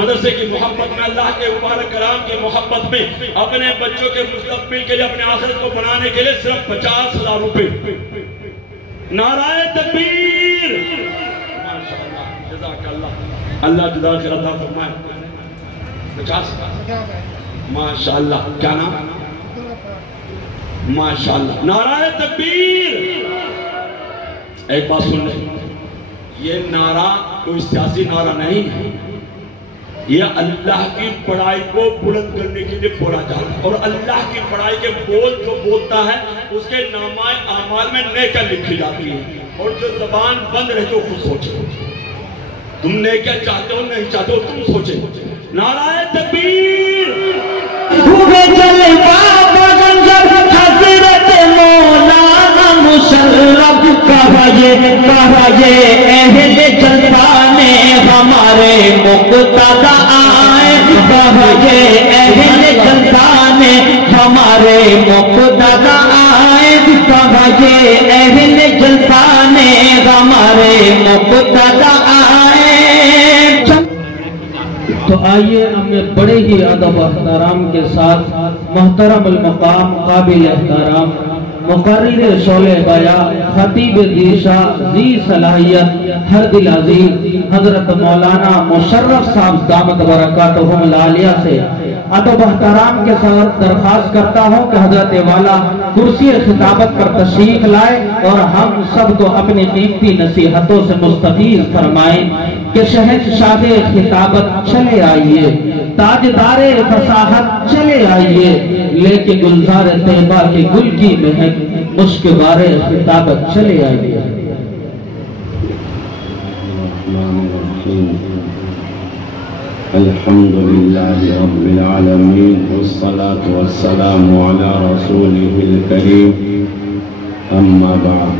مدرسے کی محبت میں، اللہ کے مبارک کلام کی محبت میں، اپنے بچوں کے مستقبل کے لیے، اپنے آخرت کو بنانے کے لیے صرف 50,000 روپے۔ نعرہ تکبیر! ماشاءاللہ، جزاک اللہ، اللہ جزا خیر عطا فرمائے۔ 50 ماشاءاللہ، کیا نام؟ ماشاءاللہ، نعرہ تکبیر! ایک بات سن لیں، یہ نعرہ کوئی سیاسی نعرہ نہیں ہے، یہ اللہ کی پڑھائی کو بلند کرنے کے لیے بولا جاتا ہے، اور اللہ کی پڑھائی کے بول جو بولتا ہے اس کے نامہ اعمال میں نیکیاں لکھی جاتی ہیں، اور جو زبان بند رہتے ہو خود سوچے، تم نیکیاں چاہتے ہو نہیں چاہتے ہو تم سوچے۔ نعرہ تکبیر! ہوئے چلے بابا گنجر حضرت مولانا مشرف، کہا یہ اہل جلسہ نے ہمارے مقتدی آئے، کہا یہ اہل جلسہ نے ہمارے مقتدی آئے، کہا یہ اہل جلسہ نے ہمارے مقتدی آئے۔ تو آئیے ہمیں بڑے ہی ادب و احترام کے ساتھ محترم المقام، قابل احترام، مقرر شعلہ بیان، خطیب دیشا، ذی صلاحیت، ہر دل عزیز حضرت مولانا مشرف صاحب دامت برکاتہم العالیہ سے ادب و احترام کے ساتھ درخواست کرتا ہوں کہ حضرت والا کرسی خطابت پر تشریف لائے اور ہم سب کو اپنی قیمتی نصیحتوں سے مستفیض فرمائیں کہ شہنشاہ خطابت چلے آئیے، تاجدار فصاحت چلے آئیے، لے کے گلزار طیبہ کے گل کی مہک، مشک بار خطابت چلے آئیے۔ الحمد لله رب العالمين، والصلاة والسلام على رسوله الكريم، أما بعد،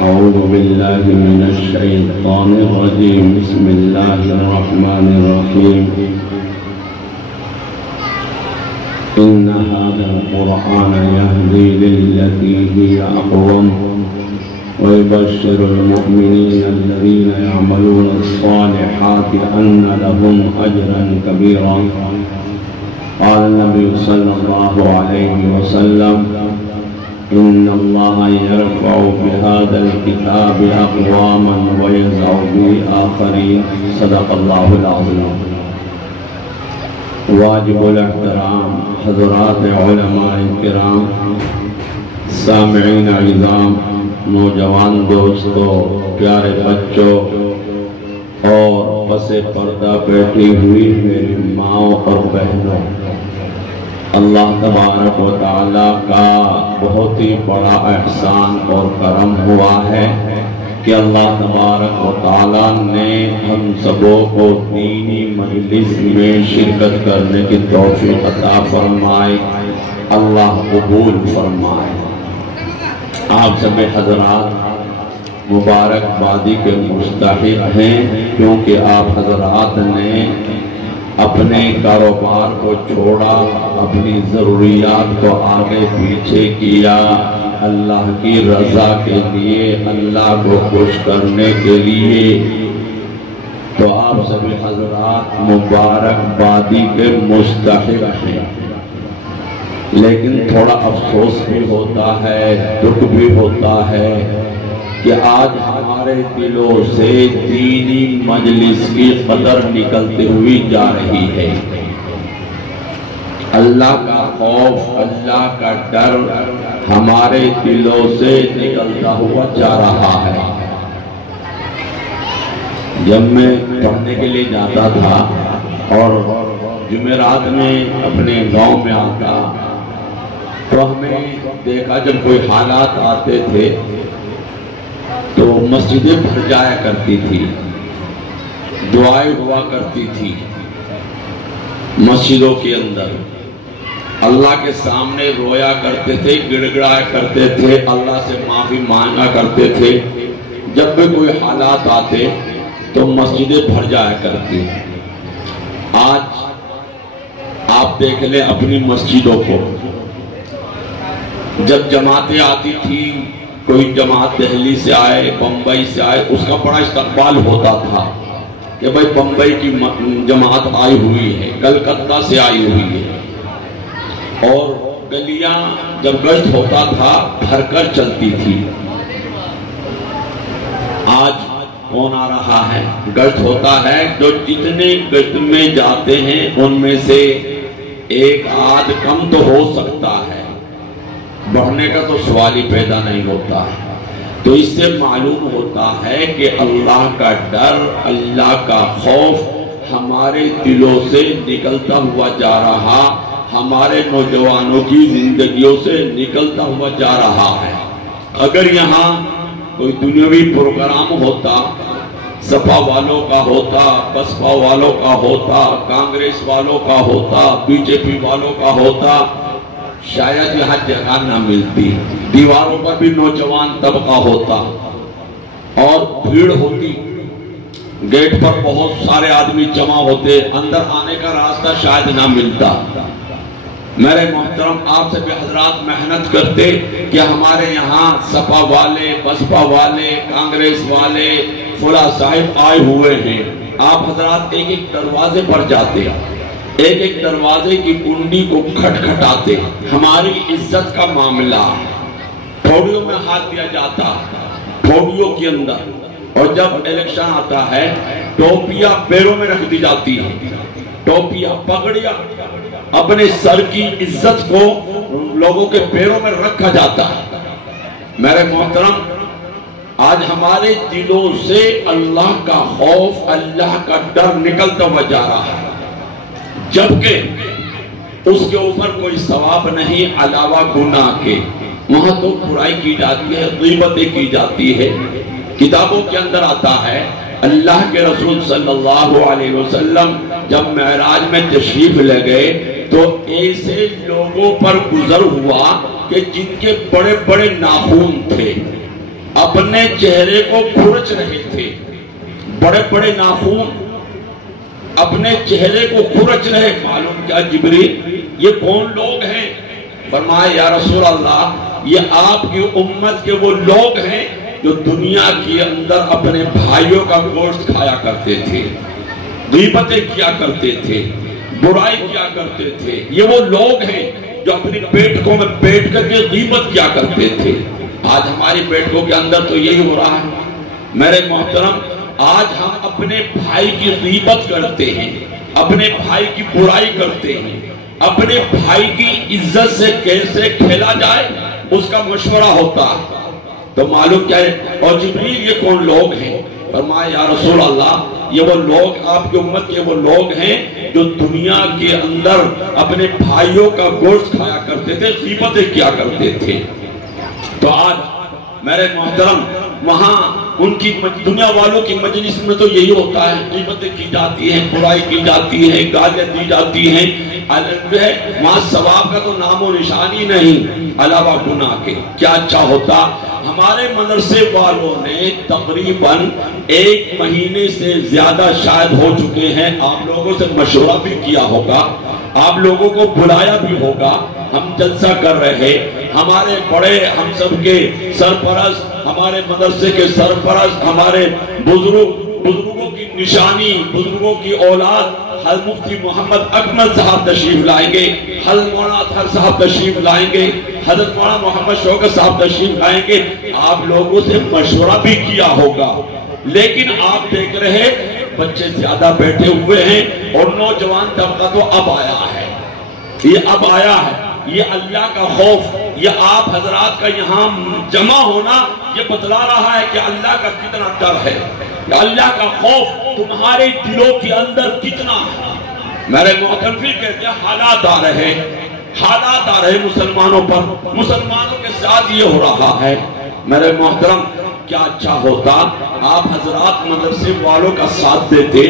أعوذ بالله من الشيطان الرجيم، بسم الله الرحمن الرحيم، إن هذا القرآن يهدي للتي هي أقوم، ويبشر المؤمنين الذين يعملون الصالحات أن لهم أجرا كبيرا۔ قال النبي صلى الله عليه وسلم: إن الله يرفع بهذا الكتاب أقواما ويضع به آخرين، صدق الله العظيم۔ واجب الاحترام حضرات علماء کرام، سامعین عظام، نوجوان دوستوں، پیارے بچوں اور پس پردہ بیٹھی ہوئی میری ماں اور بہنوں، اللہ تبارک و تعالیٰ کا بہت ہی بڑا احسان اور کرم ہوا ہے کہ اللہ تبارک و تعالیٰ نے ہم سبوں کو دینی مجلس میں شرکت کرنے کی توفیق عطا فرمائے، اللہ قبول فرمائے۔ آپ سب حضرات مبارکبادی کے مستحق ہیں، کیونکہ آپ حضرات نے اپنے کاروبار کو چھوڑا، اپنی ضروریات کو آگے پیچھے کیا، اللہ کی رضا کے لیے، اللہ کو خوش کرنے کے لیے، تو آپ سبھی حضرات مبارکبادی کے مستحق ہیں۔ لیکن تھوڑا افسوس بھی ہوتا ہے، دکھ بھی ہوتا ہے کہ آج ہمارے دلوں سے دینی مجلس کی قدر نکلتی ہوئی جا رہی ہے۔ اللہ کا خوف، اللہ کا ڈر ہمارے دلوں سے نکلتا ہوا جا رہا ہے۔ جب میں پڑھنے کے لیے جاتا تھا اور جمعرات میں اپنے گاؤں میں آتا تو ہمیں دیکھا جب کوئی حالات آتے تھے تو مسجدیں بھر جایا کرتی تھی، دعائیں ہوا کرتی تھی مسجدوں کے اندر، اللہ کے سامنے رویا کرتے تھے، گڑ گڑایا کرتے تھے، اللہ سے معافی مانگا کرتے تھے۔ جب بھی کوئی حالات آتے تو مسجدیں بھر جایا کرتی۔ آج آپ دیکھ لیں اپنی مسجدوں کو، جب جماعتیں آتی تھی، کوئی جماعت دہلی سے آئے، بمبئی سے آئے، اس کا بڑا استقبال ہوتا تھا کہ بھائی بمبئی کی جماعت آئی ہوئی ہے، کلکتہ سے آئی ہوئی ہے، اور گلیاں جب گشت ہوتا تھا بھر کر چلتی تھی۔ آج کون آ رہا ہے؟ گشت ہوتا ہے، جو جتنے گشت میں جاتے ہیں ان میں سے ایک آدھ کم تو ہو سکتا ہے، بڑھنے کا تو سوال ہی پیدا نہیں ہوتا ہے۔ تو اس سے معلوم ہوتا ہے کہ اللہ کا ڈر، اللہ کا خوف ہمارے دلوں سے نکلتا ہوا جا رہا، ہمارے نوجوانوں کی زندگیوں سے نکلتا ہوا جا رہا ہے۔ اگر یہاں کوئی دنیاوی پروگرام ہوتا، سپا والوں کا ہوتا، بسپا والوں کا ہوتا، کانگریس والوں کا ہوتا، بی جے پی والوں کا ہوتا، شاید یہاں جگہ نہ ملتی، دیواروں پر بھی نوجوان طبقہ ہوتا اور بھیڑ ہوتی، گیٹ پر بہت سارے آدمی جمع ہوتے، اندر آنے کا راستہ شاید نہ ملتا۔ میرے محترم، آپ سے بھی حضرات محنت کرتے کہ ہمارے یہاں سپا والے، بسپا والے، کانگریس والے، فلاں صاحب آئے ہوئے ہیں، آپ حضرات ایک ایک دروازے پر جاتے، ایک ایک دروازے کی کنڈی کو کھٹکھٹاتے، ہماری عزت کا معاملہ، پھوڑیوں میں ہاتھ دیا جاتا، پھوڑیوں کے اندر، اور جب الیکشن آتا ہے ٹوپیاں پیروں میں رکھ دی جاتی ہیں، ٹوپیاں، پگڑیاں، اپنے سر کی عزت کو لوگوں کے پیروں میں رکھا جاتا ہے۔ میرے محترم، آج ہمارے دلوں سے اللہ کا خوف، اللہ کا ڈر نکلتا ہوا جا رہا ہے، جبکہ اس کے اوپر کوئی ثواب نہیں علاوہ گناہ کے۔ وہاں تو برائی کی جاتی ہے، غیبتیں کی جاتی ہے۔ کتابوں کے اندر آتا ہے اللہ کے رسول صلی اللہ علیہ وسلم جب معراج میں تشریف لے گئے تو ایسے لوگوں پر گزر ہوا کہ جن کے بڑے بڑے ناخون تھے، اپنے چہرے کو کھرچ رہے تھے، بڑے بڑے ناخون اپنے چہرے کو کھرچ رہے۔ معلوم کیا جبریل، یہ کون لوگ ہیں؟ فرمایا یا رسول اللہ، یہ آپ کی امت کے وہ لوگ ہیں جو دنیا کے اندر اپنے بھائیوں کا گوشت کھایا کرتے تھے، غیبتیں کیا کرتے تھے، برائی کیا کرتے تھے۔ یہ وہ لوگ ہیں جو اپنی بیٹکوں میں بیٹھ کر کے غیبت کیا کرتے تھے۔ آج ہماری بیٹکوں کے اندر تو یہی ہو رہا ہے۔ میرے محترم، آج ہم اپنے بھائی کی غیبت کرتے ہیں، اپنے بھائی کی برائی کرتے ہیں، اپنے بھائی کی عزت سے کیسے کھیلا جائے اس کا مشورہ ہوتا ہے۔ تو معلوم کیا ہے؟ اور جبریل، یہ کون لوگ ہیں؟ فرمایا یا رسول اللہ، یہ وہ لوگ، آپ کی امت کے وہ لوگ ہیں جو دنیا کے اندر اپنے بھائیوں کا گوشت کھایا کرتے تھے، غیبتیں کیا کرتے تھے۔ تو آج میرے محترم، وہاں ان کی دنیا والوں کی مجلس میں تو یہی ہوتا ہے، غیبتیں کی جاتی ہیں، برائی کی جاتی ہے، گالیاں دی جاتی ہیں، وہاں ثواب کا تو نام و نشان ہی نہیں علاوہ گناہ کے۔ کیا اچھا ہوتا ہمارے مدرسے والوں نے تقریباً 1 مہینے سے زیادہ شاید ہو چکے ہیں، آپ لوگوں سے مشورہ بھی کیا ہوگا، آپ لوگوں کو بلایا بھی ہوگا، ہم جلسہ کر رہے، ہمارے بڑے، ہم سب کے سرپرست، ہمارے مدرسے کے سرپرست، ہمارے بزرگوں کی نشانی، بزرگوں کی اولاد، حضرت مفتی محمد اکمل صاحب تشریف لائیں گے، حضرت مولانا اطہر صاحب تشریف لائیں گے، حضرت مولانا محمد شوکت صاحب تشریف لائیں گے، آپ لوگوں سے مشورہ بھی کیا ہوگا، لیکن آپ دیکھ رہے بچے زیادہ بیٹھے ہوئے ہیں اور نوجوان طبقہ تو اب آیا ہے، یہ اب آیا ہے۔ یہ اللہ کا خوف، یہ آپ حضرات کا یہاں جمع ہونا یہ بتلا رہا ہے کہ اللہ کا کتنا ڈر ہے، اللہ کا خوف تمہارے دلوں کے اندر کتنا ہے۔ میرے محترم کہتے ہیں حالات آ رہے مسلمانوں پر، مسلمانوں کے ساتھ یہ ہو رہا ہے۔ میرے محترم، کیا اچھا ہوتا آپ حضرات مدرسے والوں کا ساتھ دیتے،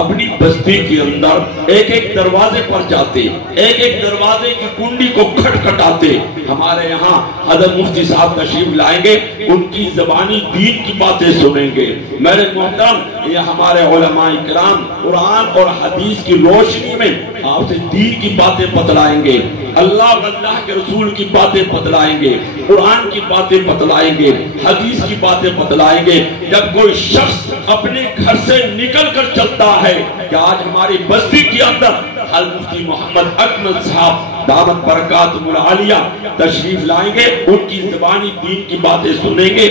اپنی بستی کے اندر ایک ایک دروازے پر جاتے، ایک ایک دروازے کی کنڈی کو کھٹکھٹاتے۔ ہمارے یہاں حضرت مفتی صاحب تشریف لائیں گے، ان کی زبانی دین کی باتیں سنیں گے۔ میرے محترم، یہ ہمارے علماء کرام قرآن اور حدیث کی روشنی میں آپ سے دین کی باتیں بتلائیں گے، اللہ اور اللہ کے رسول کی باتیں بتلائیں گے، قرآن کی باتیں بتلائیں گے، حدیث کی باتیں بتلائیں گے۔ جب کوئی شخص اپنے گھر سے نکل کر چلتا ہے کہ آج ہماری بستی کے اندر مفتی محمد اکمل صاحب دعوت برکاتہ العالیہ تشریف لائیں گے، ان کی زبانی دین کی باتیں سنیں گے،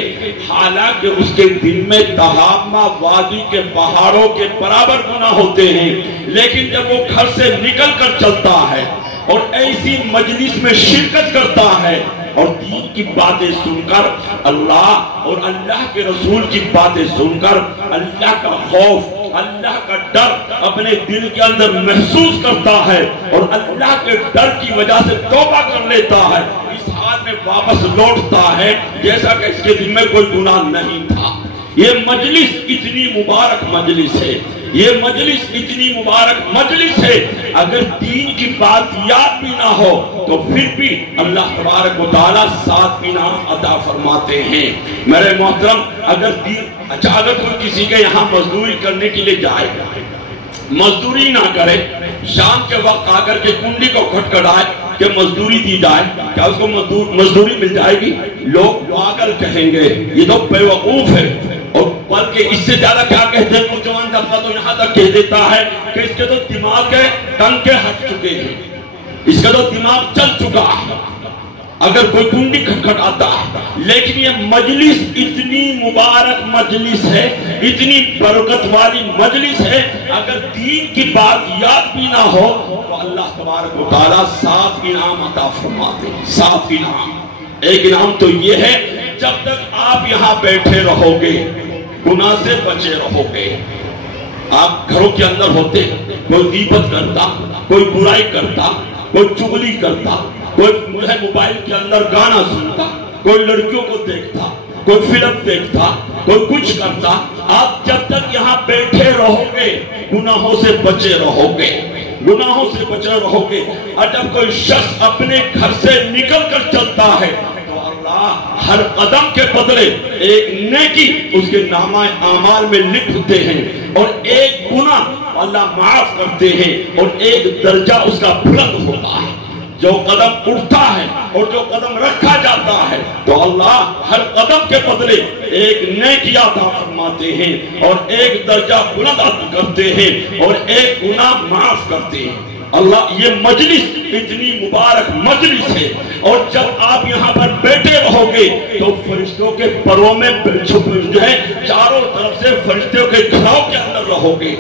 حالانکہ اس کے دل میں تہامہ وادی کے پہاڑوں کے برابر گناہ ہوتے ہیں، لیکن جب وہ گھر سے نکل کر چلتا ہے اور ایسی مجلس میں شرکت کرتا ہے اور دین کی باتیں سن کر، اللہ اور اللہ کے رسول کی باتیں سن کر اللہ کا خوف، اللہ کا ڈر اپنے دل کے اندر محسوس کرتا ہے اور اللہ کے ڈر کی وجہ سے توبہ کر لیتا ہے، اس حال میں واپس لوٹتا ہے جیسا کہ اس کے دل میں کوئی گناہ نہیں تھا۔ یہ مجلس اتنی مبارک مجلس ہے، یہ مجلس اتنی مبارک مجلس ہے، اگر دین کی بات یاد بھی نہ ہو تو پھر بھی اللہ تبارک و تعالیٰ ساتھ انعام عطا فرماتے ہیں۔ میرے محترم، اگر کوئی کسی کے یہاں مزدوری کرنے کے لیے جائے، مزدوری نہ کرے، شام کے وقت آ کر کے کنڈی کو کھٹکھٹائے کہ مزدوری دی جائے، کیا اس کو مزدوری مل جائے گی؟ لوگ پاگل کہیں گے، یہ تو بے وقوف ہے، اور بلکہ اس سے زیادہ کیا کہتے ہیں نوجوان طبقہ تو یہاں تک کہہ دیتا ہے کہ اس کے تو دماغ کے ٹنکے ہٹ چکے ہیں، اس کا تو دماغ چل چکا ہے اگر کوئی کنڈی کھٹکھٹاتا ہے۔ لیکن یہ مجلس اتنی مبارک مجلس ہے، اتنی برکت والی مجلس ہے، اگر دین کی بات یاد بھی نہ ہو تو اللہ تبارک و تعالیٰ 7 انعام عطا فرماتے ہیں۔ 7 انعام۔ ایک انعام تو یہ ہے، جب تک آپ یہاں بیٹھے رہو گے گناہ سے بچے رہو گے۔ آپ گھروں کے اندر ہوتے، کوئی غیبت کرتا، کوئی برائی کرتا، کوئی چغلی کرتا، کوئی موبائل کے اندر گانا سنتا، کوئی لڑکیوں کو دیکھتا، کوئی فلم دیکھتا، کوئی کچھ کرتا، آپ جب تک یہاں بیٹھے رہو گے گناہوں سے بچے رہو گے، گناہوں سے بچے رہو گے۔ اور جب کوئی شخص اپنے گھر سے نکل کر چلتا ہے تو اللہ ہر قدم کے بدلے ایک نیکی اس کے نامہ اعمال میں لکھتے ہیں، اور ایک گناہ اللہ معاف کرتے ہیں، اور ایک درجہ اس کا بلند ہوتا ہے۔ جو قدم اٹھتا ہے اور جو قدم رکھا جاتا ہے تو اللہ ہر قدم کے بدلے ایک نیکی عطا فرماتے ہیں، اور ایک درجہ بلند کرتے ہیں، اور ایک گناہ معاف کرتے ہیں۔ اللہ، یہ مجلس اتنی مبارک مجلس ہے، اور جب آپ یہاں پر بیٹھے رہو گے تو فرشتوں کے پروں میں جو ہے چاروں طرف سے فرشتوں کے گھراؤ کے اندر رہو گے،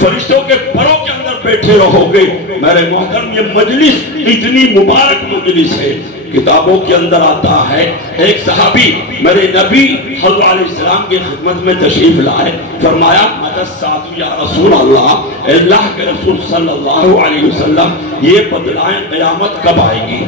فرشتوں کے پروں کے اندر بیٹھے رہو گے۔ میرے محترم، یہ مجلس اتنی مبارک مجلس ہے۔ کتابوں کے اندر آتا ہے، ایک صحابی میرے نبی حضرت علیہ السلام کی خدمت میں تشریف لائے، فرمایا متی الساعۃ یا رسول اللہ، اللہ کے رسول صلی اللہ علیہ وسلم یہ بتلائیں قیامت کب آئے گی؟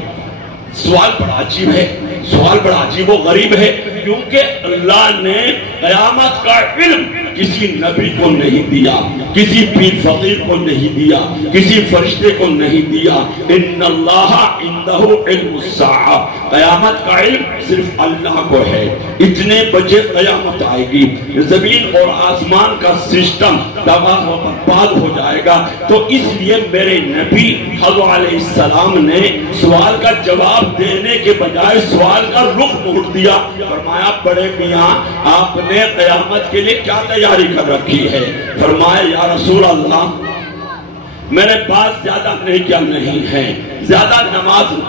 سوال بڑا عجیب ہے، سوال بڑا عجیب و غریب ہے، کیونکہ اللہ نے قیامت کا علم کسی نبی کو نہیں دیا، کسی پیر فقیر کو نہیں دیا، کسی فرشتے کو نہیں دیا۔ ان اللہ عنده علم الساعہ، قیامت کا علم صرف اللہ کو ہے۔ اتنے بجے قیامت آئے گی، زمین اور آسمان کا سسٹم تباہ و برباد ہو جائے گا۔ تو اس لیے میرے نبی حضرت علیہ السلام نے سوال کا جواب دینے کے بجائے سوال کا رخ موڑ دیا، فرمایا بڑے میاں آپ نے قیامت کے لیے کیا تیاری کر رکھی ہے؟ فرمایا یا رسول اللہ میرے پاس زیادہ نیکیاں نہیں ہیں، زیادہ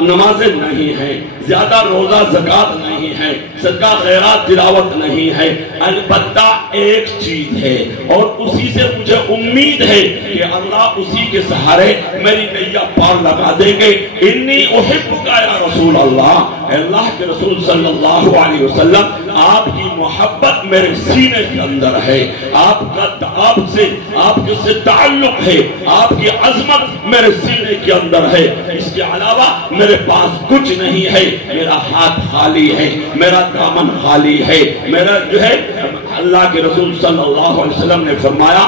نمازیں نہیں ہیں، زیادہ روزہ زکوٰۃ نہیں ہے، صدقہ خیرات تلاوت نہیں ہے، البتہ ایک چیز ہے اور اسی سے مجھے امید ہے کہ اللہ اسی کے سہارے میری نیا پار لگا دیں گے۔ انی احبک یا رسول اللہ، اللہ کے رسول صلی اللہ علیہ وسلم آپ کی محبت میرے سینے کے اندر ہے، آپ کے سے تعلق ہے، آپ کی عظمت میرے سینے کے اندر ہے، اس کے علاوہ میرے پاس کچھ نہیں ہے، میرا ہاتھ خالی ہے، میرا دامن خالی ہے، میرا جو ہے۔ اللہ کے رسول صلی اللہ علیہ وسلم نے فرمایا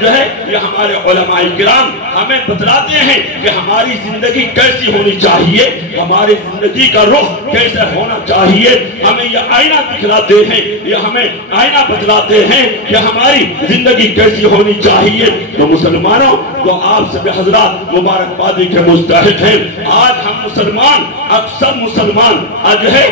جو ہے یہ ہمارے علماء کرام ہمیں بتلاتے ہیں کہ ہماری زندگی کیسی ہونی چاہیے، ہماری زندگی کا رخ کیسے ہونا چاہیے. ہمیں یہ آئینہ دکھلاتے ہیں، یہ ہمیں آئینہ بتلاتے ہیں کہ ہماری زندگی کیسی ہونی چاہیے. تو مسلمانوں کو آپ سب حضرات مبارکبادی کے مستحق ہیں. آج ہم مسلمان، اکثر مسلمان آج ہے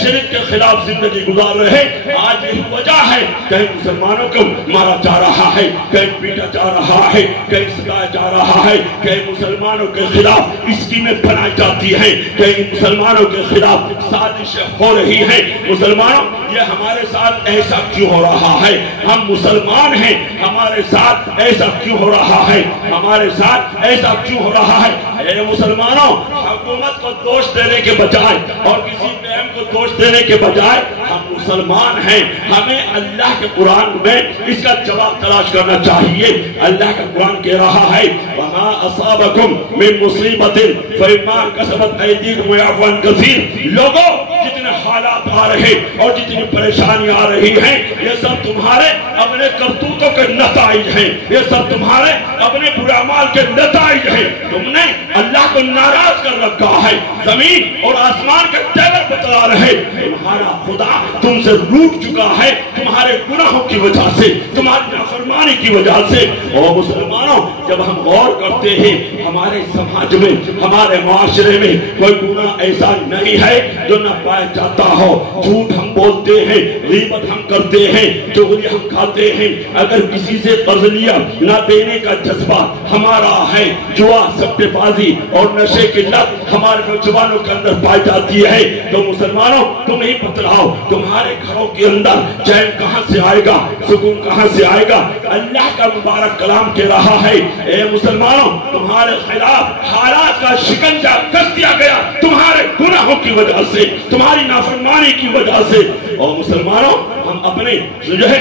شرک کے خلاف زندگی گزار رہے. آج یہی وجہ ہے کہیں مسلمانوں کو مارا جا رہا ہے، کہیں پیٹا جا رہا ہے، کہیں سلایا جا رہا ہے، کہیں مسلمانوں کے خلاف اسکیمیں بنائی جاتی ہیں، کہیں مسلمانوں کے خلاف سازشیں ہو رہی ہیں. مسلمانوں یہ ہمارے ساتھ ایسا کیوں ہو رہا ہے؟ ہم مسلمان ہیں، ہمارے ساتھ ایسا کیوں ہو رہا ہے؟ ہمارے ساتھ ایسا کیوں ہو رہا ہے؟ اے مسلمانوں، حکومت کو دوش دینے کے بجائے اور کسی بہن کو دوش دینے کے بجائے ہم مسلمان ہیں. ہمیں اللہ کے قرآن میں اس کا جواب تلاش کرنا چاہیے. اللہ کا قرآن کہہ رہا ہے وَمَا أَصَابَكُم مِّن مُّصِيبَةٍ فَبِمَا كَسَبَتْ أَيْدِيكُمْ وَيَعْفُو عَن كَثِيرٍ. لوگوں جتنے حالات آ رہے اور جتنی پریشانی آ رہی ہیں یہ سب تمہارے اپنے کرتوتوں کے نتائج ہیں، یہ سب تمہارے اپنے برے اعمال کے نتائج ہیں. تم نے اللہ کو ناراض کر رکھا ہے. زمین اور آسمان کے تیور بتلا رہے تمہارا خدا تم سے روٹ چکا ہے تمہارے گناہوں کی وجہ سے، تمہاری نافرمانی کی وجہ سے. اور مسلمانوں جب ہم غور کرتے ہیں ہمارے سماج میں، ہمارے معاشرے میں کوئی گناہ ایسا نہیں ہے جو نہ پایا جاتا ہو. جھوٹ ہم بولتے ہیں، غیبت ہم کرتے ہیں، چغلی ہم کھاتے ہیں. اگر کسی سے قرض لیا نہ دینے کا جذبہ ہمارا ہے. جوا، سٹے بازی اور نشے کی لت ہمارے نوجوانوں کے اندر پائی جاتی ہے. تو مسلمانوں تم ہی بتلاؤ تمہارے گھروں کے اندر چین کہاں سے آئے گا، سکون کہاں سے آئے گا؟ اللہ کا مبارک کلام کہہ رہا ہے اے مسلمانوں تمہارے خلاف حالات کا شکنجہ کس دیا گیا تمہارے گناہوں کی وجہ سے، تمہاری نافرمانی کی وجہ سے. اور مسلمانوں ہم اپنے جو ہے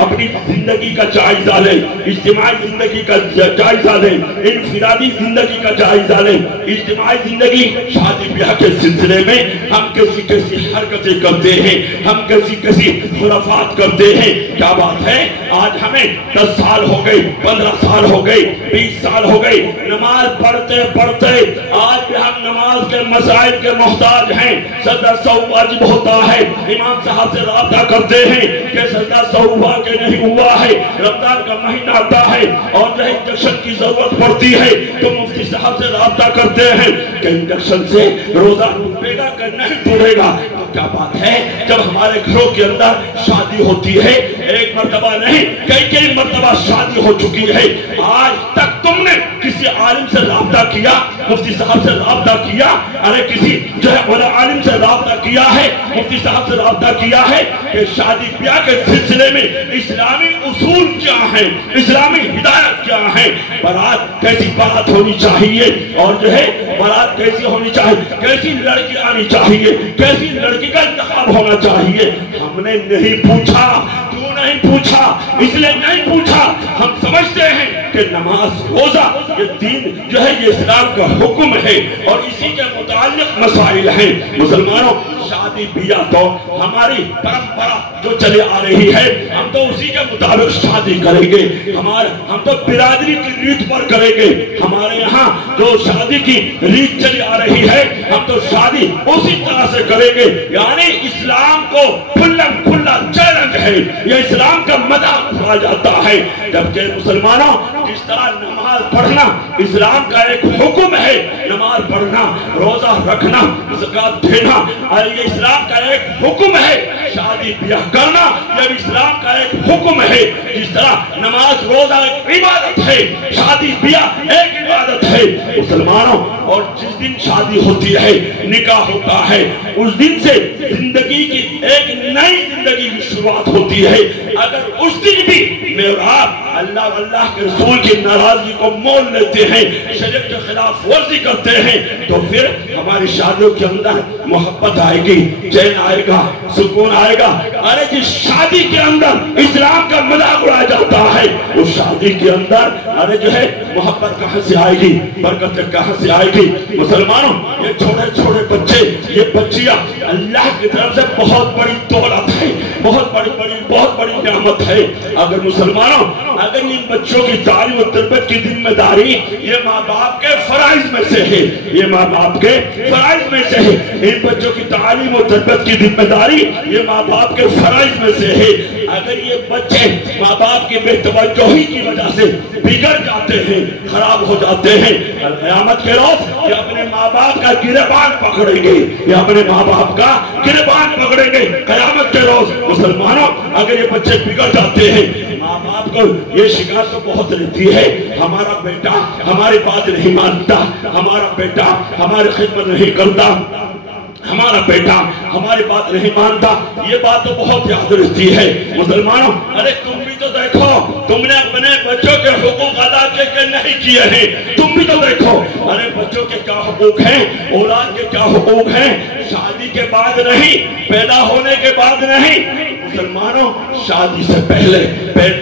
اپنی زندگی کا جائزہ لیں، اجتماعی زندگی کا جائزہ لیں، انفرادی زندگی کا جائزہ لیں. اجتماعی زندگی شادی بیاہ کے سلسلے میں ہم کیسی حرکتیں کرتے ہیں، ہم کیسی خرافات کرتے ہیں. کیا بات ہے آج ہمیں 10 سال ہو گئے، 15 سال ہو گئے، 20 سال ہو گئے نماز پڑھتے پڑھتے آج بھی ہم نماز کے مسائل کے محتاج ہیں. سجدہ سہو واجب ہوتا ہے، امام صاحب سے رابطہ کرتے ہیں کہ سجدہ سہو ہوا کہ نہیں ہوا ہے. رمضان کا مہینہ آتا ہے اور جو انجیکشن کی ضرورت پڑتی ہے تو مفتی صاحب سے رابطہ کرتے ہیں کہ انجیکشن سے روزہ ٹوٹے گا کہ نہیں ٹوٹے گا. تو کیا بات ہے جب ہمارے گھروں کے اندر شادی ہوتی ہے، ایک مرتبہ نہیں کئی مرتبہ شادی ہو چکی ہے، آج تک تم نے کسی عالم سے رابطہ کیا، مفتی صاحب سے رابطہ کیا، ارے کسی جو ہے بڑا عالم سے رابطہ کیا ہے، مفتی صاحب سے رابطہ کیا ہے کہ شادی بیاہ کے سلسلے میں اسلامی اصول کیا ہیں، اسلامی ہدایت کیا ہیں، بارات کیسی بارات ہونی چاہیے اور جو ہے بارات کیسی ہونی چاہیے، کیسی لڑکی آنی چاہیے، کیسی لڑکی کا انتخاب ہونا چاہیے. ہم نے نہیں پوچھا. کیوں نہیں پوچھا؟ اس لیے نہیں پوچھا ہم سمجھتے ہیں کہ نماز روزہ یہ دین جو ہے یہ اسلام کا حکم ہے اور اسی کے متعلق مسائل ہیں. مسلمانوں شادی بیاہ تو ہماری پرمپرا جو چلے آ رہی ہے ہم تو اسی کے مطابق شادی کریں گے. ہم تو برادری کی ریت پر کریں گے. ہمارے یہاں جو شادی کی ریت چلی آ رہی ہے ہم تو شادی اسی طرح سے کریں گے. یعنی اسلام کو کھلم کھلا چیلنج ہے، یہ اسلام کا مذاق اڑایا جاتا ہے. جبکہ مسلمانوں جس طرح نماز پڑھنا اسلام کا ایک حکم ہے، نماز پڑھنا، روزہ رکھنا، زکات دینا یہ اسلام کا ایک حکم ہے. شادی بیاہ کرنا یہ بھی اسلام کا ایک حکم ہے. جس طرح نماز روزہ ایک عبادت ہے، شادی بیاہ ایک عبادت ہے. مسلمانوں اور جس دن شادی ہوتی ہے، نکاح ہوتا ہے، اس دن سے زندگی کی ایک نئی زندگی کی شروعات ہوتی ہے. اگر اس دن بھی میں اور آپ اللہ کے رسول کی ناراضگی کو مول لیتے ہیں، شریعت کے خلاف ورزی کرتے ہیں، تو پھر ہماری شادیوں کے اندر محبت آئے گی، چین آئے گا، سکون آئے گا۔ ارے جس شادی کے اندر اسلام کا مذاق اڑایا جاتا ہے، اس شادی کے اندر ارے جو ہے محبت کہاں سے آئے گی، برکت کہاں سے آئے گی؟ مسلمانوں، یہ چھوٹے چھوٹے بچے، یہ بچیاں اللہ کی طرف سے بہت بڑی دولت ہے، بہت بڑی نعمت ہے۔ اگر مسلمانوں، اگر ان بچوں کی تعلیم و تربیت کی ذمہ داری یہ ماں باپ کے فرائض میں سے ہے، یہ ماں باپ کے فرائض میں سے ہے، ان بچوں کی تعلیم و تربیت کی ذمہ داری یہ ماں باپ کے فرائض میں سے ہے۔ اگر یہ بچے ماں باپ کی بے توجہی کی وجہ سے بگڑ جاتے ہیں، خراب ہو جاتے ہیں، قیامت کے روز یہ اپنے ماں باپ کا گریبان پکڑیں گے، یہ اپنے ماں باپ کا گریبان پکڑیں گے قیامت کے روز۔ مسلمانوں، اگر یہ بچے بگڑ جاتے ہیں، ماں باپ کو یہ شکایت تو بہت رہتی ہے، ہمارا بیٹا ہماری بات نہیں مانتا، ہمارا بیٹا ہماری خدمت نہیں کرتا، ہمارا بیٹا ہماری بات نہیں مانتا، یہ بات تو بہت یاد رہتی ہے۔ مسلمانوں، ارے تم بھی تو دیکھو، تم نے اپنے بچوں کے حقوق ادا کے نہیں کیے ہیں، تم بھی تو دیکھو، ارے بچوں کے کیا حقوق ہیں، اولاد کے کیا حقوق ہیں، شادی کے بعد نہیں، پیدا ہونے کے بعد نہیں۔ مسلمانوں، شادی سے پہلے،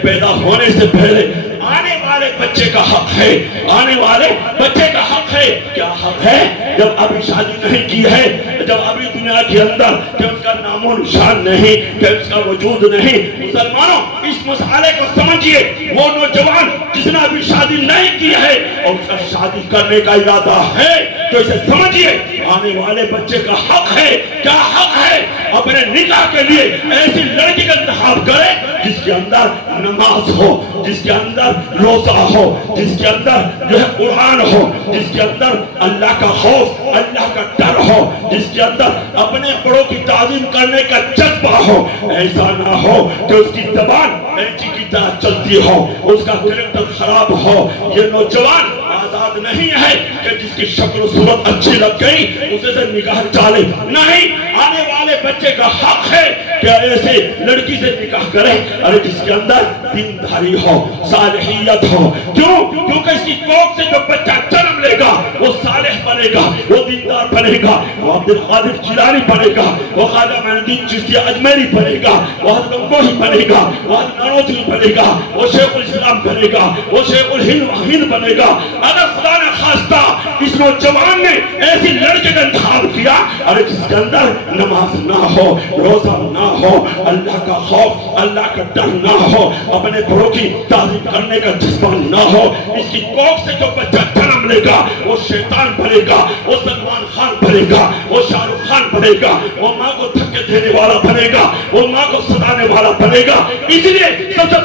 پیدا ہونے سے پہلے آنے والے بچے کا حق ہے، آنے والے بچے کا حق ہے۔ کیا حق ہے؟ جب ابھی شادی نہیں کی ہے، جب ابھی دنیا کے اندر کہ اس کا نام و نشان نہیں، کہ اس کا وجود نہیں۔ مسلمانوں، اس مسئلے کو سمجھیے، وہ نوجوان جس نے ابھی شادی نہیں کی ہے اور اس کا شادی کرنے کا ارادہ ہے، تو اسے سمجھیے آنے والے بچے کا حق ہے۔ کیا حق ہے؟ اپنے نکاح کے لیے ایسی لڑکی کا انتخاب کرے جس کے اندر نماز ہو، جس کے اندر روزہ ہو، جس کے اندر جو ہے قرآن ہو، جس کے اندر اللہ کا خوف، اللہ کا ڈر ہو، جس کے اندر اپنے بڑوں کی تعظیم کرنے کا جذبہ ہو۔ ایسا نہ ہو کہ اس کی زبان اینچی کی طرح چلتی ہو، اس کا کریکٹر خراب ہو۔ یہ نوجوان آزاد نہیں ہے کہ جس کی شکل و صورت اچھی لگ گئی اسے سے نکاح چالے، نہیں۔ آنے والے بچے کا حق ہے کہ ایسے لڑکی سے نکاح کرے ارے جس کے اندر دینداری ہو، صالحیت ہو۔ کیوں؟ کیونکہ اس کی کوکھ سے جو بچہ جنم لے گا وہ صالح بنے گا، وہ دیندار بنے گا، وہ عبد القادر جیلانی بنے گا، وہ خواجہ معین الدین چشتی اجمیری بنے گا، وہ حضرت گنگوہی بنے گا، وہ حضرت نانوتری بنے گا، وہ شیخ الاسلام بنے گا، وہ شیخ الہند بنے گا۔ اگر خدا نے خواستہ اس نوجوان نے ایسی لڑکے کا انتخاب کیا ارے جس کے اندر نماز نہ ہو، روزہ نہ ہو، اللہ کا خوف، اللہ کا ڈر نہ ہو، اپنے بڑوں کی تعظیم کرنے کا جذبہ نہ ہو، اس کی کوکھ سے جو بچہ جنم لے گا وہ شیطان بنے گا، وہ سلمان خان بنے گا، وہ شاہ رخ خان بنے گا، وہ ماں کو دھکے دینے والا بنے گا، وہ ماں کو ستانے والا بنے گا۔ اس لیے سب سے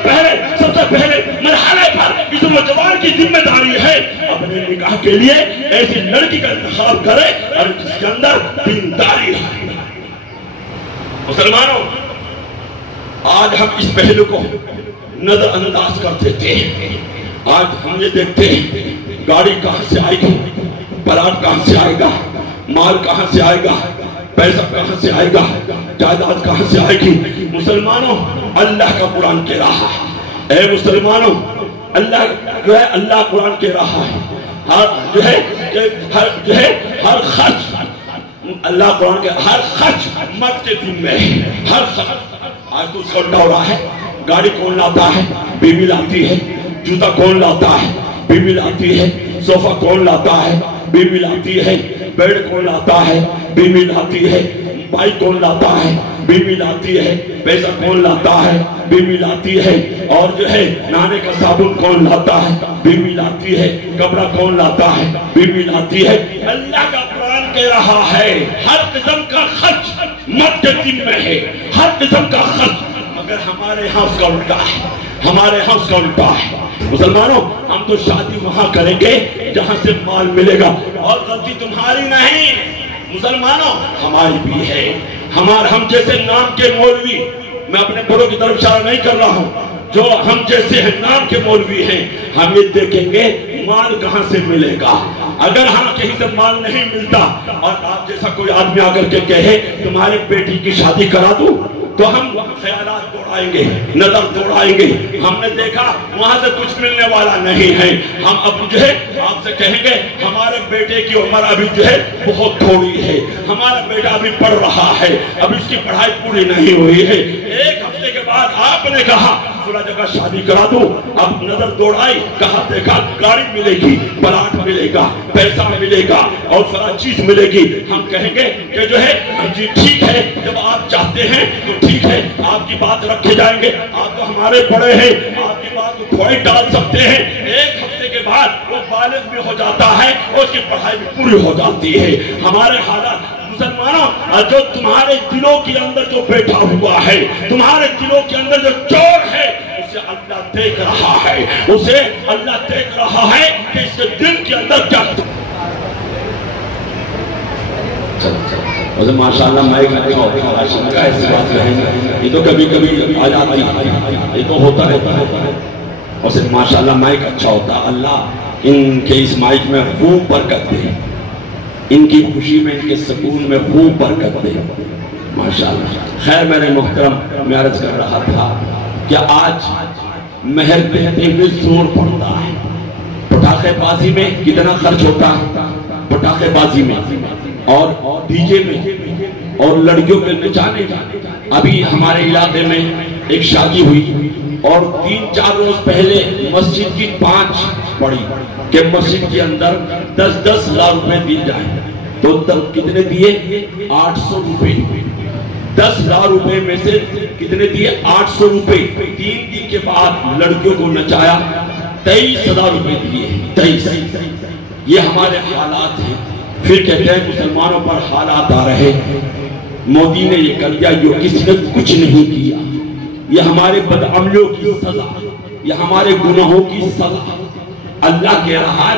پہلے مرحلے پر اس نوجوان کی ذمہ داری ہے اپنے نکاح کے لیے ایسی لڑکی کا انتخاب کرے اور جس کے اندر دینداری ہے۔ مسلمانوں، آج ہم اس پہلو کو نظر انداز کر دیتے ہیں۔ آج ہم یہ دیکھتے ہیں گاڑی کہاں سے آئے گی، پلاٹ کہاں سے آئے گا، مال کہاں سے آئے گا، پیسہ کہاں سے آئے گا، جائیداد کہاں سے آئے گی۔ مسلمانوں، اللہ کا قرآن کہہ رہا ہے، اے مسلمانوں، اللہ قرآن کہہ رہا ہے، ہر خرچ، اللہ قرآن کے ہر خرچ مرد کے ذمہ ہے، ہر خرچ۔ آج تو اس کو ڈورا ہے، گاڑی کون لاتا ہے؟ بیوی لاتی ہے۔ جوتا کون لاتا ہے؟ بیوی لاتی ہے۔ صوفہ کون لاتا ہے؟ بیوی لاتی ہے۔ بیڈ کون لاتا ہے؟ بیوی لاتی ہے۔ بائک کون لاتا ہے؟ بیوی لاتی ہے۔ پیسہ کون لاتا ہے؟ بیوی لاتی ہے۔ اور جو ہے نہانے کا صابن کون لاتا ہے؟ بیوی لاتی ہے۔ کپڑا کون لاتا ہے؟ بیوی لاتی ہے۔ اللہ کا قرآن کہہ رہا ہے ہر قسم کا خرچ مرد کے ذمہ ہے، ہر قسم کا خرچ۔ مگر ہمارے ہاں اس کا الٹا ہے، ہمارے ہاں اس کا الٹا ہے۔ مسلمانوں، ہم تو شادی وہاں کریں گے جہاں سے مال ملے گا، اور غلطی تمہاری نہیں مسلمانوں، ہماری بھی ہے۔ ہم جیسے نام کے مولوی، میں اپنے بڑوں کی طرف اشارہ نہیں کر رہا ہوں، جو ہم جیسے ہیں نام کے مولوی ہیں، ہم یہ دیکھیں گے مال کہاں سے ملے گا۔ اگر ہم کہیں سے مال نہیں ملتا اور آپ جیسا کوئی آدمی آ کر کے کہے تمہارے بیٹی کی شادی کرا دوں، تو ہم خیالات دوڑائیں گے، نظر دوڑائیں گے، ہم نے دیکھا وہاں سے کچھ ملنے والا نہیں ہے، ہم اب جو ہے آپ سے کہیں گے ہمارے بیٹے کی عمر ابھی جو ہے بہت تھوڑی ہے، ہمارا بیٹا ابھی پڑھ رہا ہے، ابھی اس کی پڑھائی پوری نہیں ہوئی ہے، ایک ہفتے کے بعد آپ نے کہا فلاں جگہ شادی کرا دو، اب نظر دوڑائی، کہا دیکھا گاڑی ملے گی، پلاٹ ملے گا، پیسہ ملے گا اور فلاں چیز ملے گی، ہم کہیں گے کہ جو ہے جی ٹھیک ہے، جب آپ چاہتے ہیں تو ٹھیک ہے، آپ کی بات رکھے جائیں گے، آپ تو ہمارے بڑے ہیں، آپ کی بات کو تھوڑی ٹال سکتے ہیں، ایک ہفتے کے بعد وہ بالغ بھی ہو جاتا ہے اور اس کی پڑھائی بھی پوری ہو جاتی ہے۔ ہمارے حالات مسلمانوں، جو تمہارے دلوں کے اندر جو بیٹھا ہوا ہے، تمہارے دلوں کے اندر جو چور ہے، اسے اللہ دیکھ رہا ہے، اسے اللہ دیکھ رہا ہے کہ اس کے دل کے اندر کیا ماشاءاللہ میں ایسی بات کہیں، یہ تو کبھی کبھی آ جاتی ہے، یہ تو ہوتا رہتا ہے، اور صرف ماشاءاللہ مائک اچھا ہوتا، اللہ ان کے اس مائک میں خوب برکت دے، ان کی خوشی میں، ان کے سکون میں خوب برکت دے ماشاءاللہ۔ خیر میرے محترم، میں عرض کر رہا تھا کہ آج مہر بہتے ہوئے زور پڑتا ہے، پٹاخے بازی میں کتنا خرچ ہوتا ہے، پٹاخے بازی میں اور ڈی جے میں اور لڑکیوں کے نچانے۔ ابھی ہمارے علاقے میں ایک شادی ہوئی اور 3-4 روز پہلے مسجد کی 5 پڑی کہ مسجد کے اندر 10-10 ہزار روپے دی جائیں، تو تب کتنے دیے؟ 800 روپے۔ 10 ہزار روپے میں سے کتنے دیے؟ 800 روپے۔ 3 دن کے بعد لڑکیوں کو نچایا، 23 ہزار روپے دیے۔ 23۔ یہ ہمارے حالات ہیں، پھر کہتے ہیں مسلمانوں پر حالات آ رہے، مودی نے یہ کر دیا، یہ کسی نے کچھ نہیں کیا، یہ ہمارے بدعملیوں کی سزا، یہ ہمارے گناہوں کی سزا۔ اللہ کہہ رہا ہے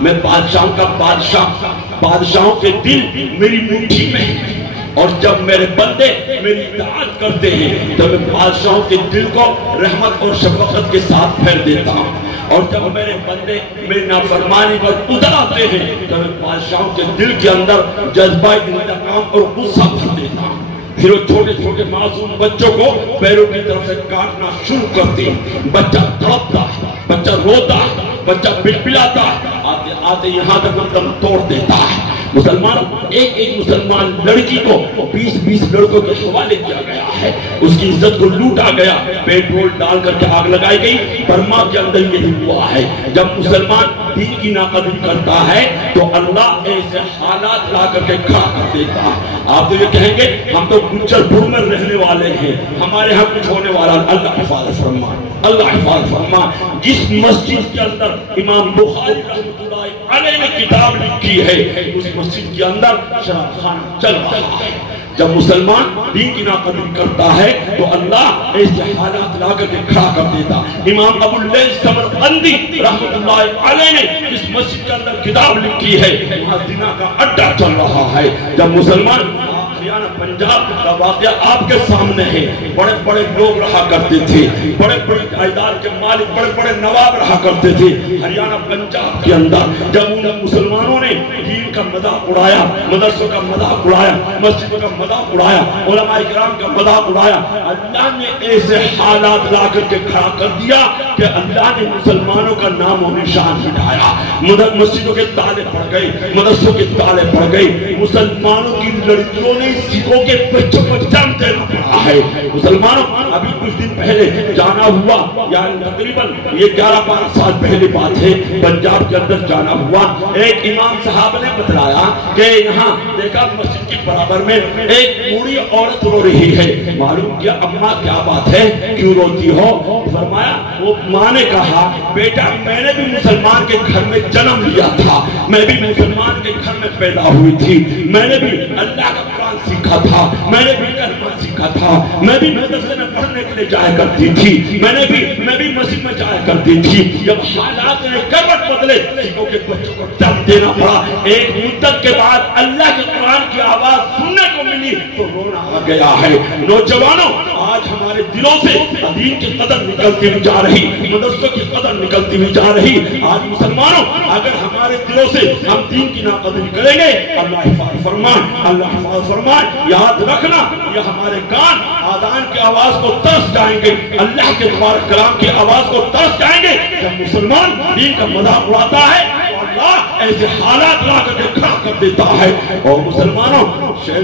میں بادشاہوں کا بادشاہ، بادشاہوں کے دل میری مٹھی میں ہے، اور جب میرے بندے میری اطاعت کرتے ہیں تو میں بادشاہوں کے دل کو رحمت اور شفقت کے ساتھ پھیر دیتا ہوں، اور جب میرے بندے میری نافرمانی پر اتر آتے ہیں تو میں بادشاہوں کے دل کے اندر جذبہ انتقام اور غصہ بھر دیتا ہوں۔ پھر وہ چھوٹے چھوٹے معصوم بچوں کو پیروں کی طرف سے کاٹنا شروع کرتے ہیں، بچہ تڑپتا ہے، بچہ روتا ہے، بچہ بلبلاتا ہے، آتے آتے یہاں تک دم توڑ دیتا ہے۔ مسلمان ایک مسلمان لڑکی کو 20 لڑکوں کے حوالے کیا گیا ہے، اس کی عزت کو لوٹا گیا، پیٹرول ڈال کر کے آگ لگائی گئی۔ برما کے اندر یہی ہوا ہے، جب مسلمان دین کی ناقدری کرتا ہے تو اللہ ایسے حالات لا کر کے کھڑا کر دیتا ہے۔ آپ تو یہ کہیں گے ہم تو گجر پور میں رہنے والے ہیں، ہمارے ہاں کچھ ہونے والا، اللہ حفاظت فرما، اللہ حفاظت فرما۔ جس مسجد کے اندر امام بخاری رحمۃ اللہ علیہ نے کتاب لکھی ہے، اس مسجد کے اندر شراب خانہ چل رہا ہے۔ جب مسلمان دین کی ناقدری کرتا ہے تو اللہ ایسے حالات لا کر کے کھڑا کر دیتا۔ امام ابو اللیث سمرقندی رحمۃ اللہ علیہ نے اس مسجد کے اندر کتاب لکھی ہے، وہاں زنا کا اڈا چل رہا ہے۔ جب مسلمان ہریانہ پنجاب کا واقعہ آپ کے سامنے ہے، بڑے بڑے لوگ رہا کرتے تھے، بڑے بڑے جائیداد کے مالک، بڑے بڑے نواب رہا کرتے تھے ہریانہ پنجاب کے اندر۔ جب ان مسلمانوں نے دین کا مذاق اڑایا، مدرسوں کا مذاق اڑایا، مسجدوں کا مذاق اڑایا، علماء کرام کا مذاق اڑایا، اللہ نے ایسے حالات لا کر کے کھڑا کر دیا کہ اللہ نے مسلمانوں کا نام و نشان ہٹایا۔ مسجدوں کے تالے پڑ گئے، مدرسوں کے تالے پڑ گئے، مسلمانوں کی لڑکیوں نے سکھوں کے بچوں کو جنم دینا پڑا ہے۔ مسلمانوں ابھی کچھ دن پہلے جانا ہوا، یعنی تقریباً یہ 11-12 سال پہلے بات ہے، پنجاب کے اندر جانا ہوا، ایک امام صاحب نے بتلایا کہ یہاں دیکھا مسجد کی برابر میں ایک بوڑھی عورت رو رہی ہے۔ معلوم کیا اماں کیا بات ہے، کیوں روتی ہو؟ فرمایا وہ ماں نے کہا بیٹا میں نے بھی مسلمان کے گھر میں جنم لیا تھا، میں بھی مسلمان کے گھر میں پیدا ہوئی تھی، میں نے بھی اللہ کا قرآن سیکھا تھا، میں نے بھی کلمہ سیکھا تھا، میں بھی مدرسے میں پڑھنے کے لیے جایا کرتی تھی، میں بھی مسجد میں جایا کرتی تھی۔ جب حالات نے کروٹ بدلے، سکھوں کے بچوں کو دم دینا پڑا، ایک مدت کے بعد اللہ کے قرآن کی آواز سننے کو ملی تو رونا آ گیا ہے۔ نوجوانوں آج ہمارے دلوں سے دین کی قدر نکلتی ہوئی جا رہی، مدرسوں کی قدر نکلتی ہوئی جا رہی۔ آج مسلمانوں اگر ہمارے دلوں سے ہم دین کی ناقدری کریں گے، اللہ حفاظت فرمائے، اللہ حفاظت فرمائے۔ یاد رکھنا یہ ہمارے کان آذان کی آواز کو ترس جائیں گے، اللہ کے مبارک کلام کی آواز کو ترس جائیں گے۔ جب مسلمان دین کا مذاق اڑاتا ہے اللہ ایسے حالات لا کر کے کھڑا کر دیتا ہے۔ اور مسلمانوں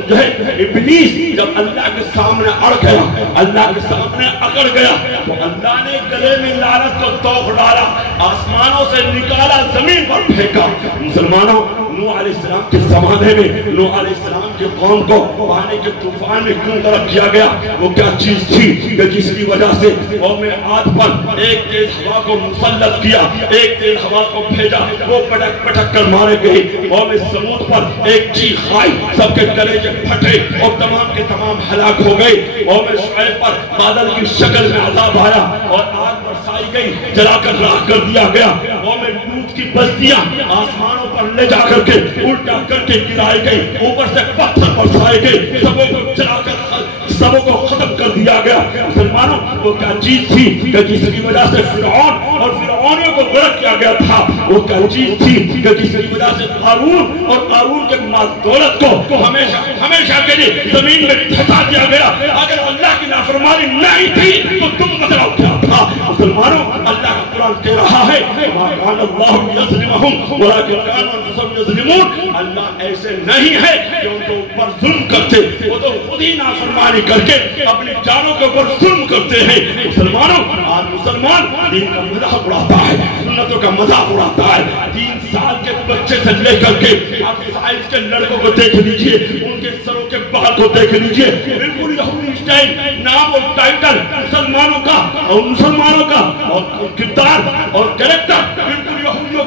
جو ہے ابلیس جب اللہ کے سامنے اڑ گیا، اللہ کے سامنے اکڑ گیا تو اللہ نے گلے میں لعنت کو توق ڈالا، آسمانوں سے نکالا، زمین پر پھینکا۔ مسلمانوں نوح علیہ السلام کے زمانے میں نوح علیہ السلام کے قوم کو پانی کے طوفان میں کیوں غرق کیا گیا؟ وہ کیا چیز تھی کہ جس کی وجہ سے قوم عاد پر ایک تیز ہوا کو مسلط کیا، ایک تیز ہوا کو بھیجا، وہ پٹک پٹک کر مارے گئے۔ قوم سمود پر ایک چیخ آئی، سب کے کلیجے پھٹے اور تمام کے تمام ہلاک ہو گئے۔ قوم شعیب پر بادل کی شکل میں عذاب آیا اور آگ برسائی گئی، جلا کر راکھ کر دیا گیا۔ قوم لوط کی بستیاں آسمانوں پر لے جا کر کے الٹا کر کے گرائی گئی، اوپر سے پتھر برسائے گئے، سبوں کو جلا کر سبوں کو ختم کر دیا گیا۔ مسلمانوں وہ کیا چیز تھی کہ جس کی وجہ سے فرعون اور فرعونیوں کو غرق کیا گیا تھا؟ وہ کیا چیز تھی کہ جس کی وجہ سے قارون اور قارون کے مال دولت کو ہمیشہ کے لیے زمین میں دھسا دیا گیا؟ اگر اللہ کی نافرمانی نہیں تھی تو تم بتلاؤ کیا تھا؟ مسلمانوں اللہ کا قرآن کہہ رہا ہے ما کان اللہ یظلمہم ولکن کانوا انفسہم یظلمون۔ اللہ ایسے نہیں ہے کہ ان کے اوپر ظلم کرتے، وہ تو خود ہی نافرمانی کر کے اپنی جانوں کے اوپر ظلم کرتے ہیں۔ مسلمانوں آج مسلمان دین کا مذاق اڑاتا ہے، سنتوں کا مذاق اڑاتا ہے۔ 3 سال کے بچے سے لے کر کے آپ سائنس کے لڑکوں کو دیکھ لیجئے، ان کے سروں کے بال کو دیکھ لیجئے، بالکل یہودی اسٹائل نام اور ٹائٹل مسلمانوں کا اور کردار اور کریکٹر بالکل یہودیوں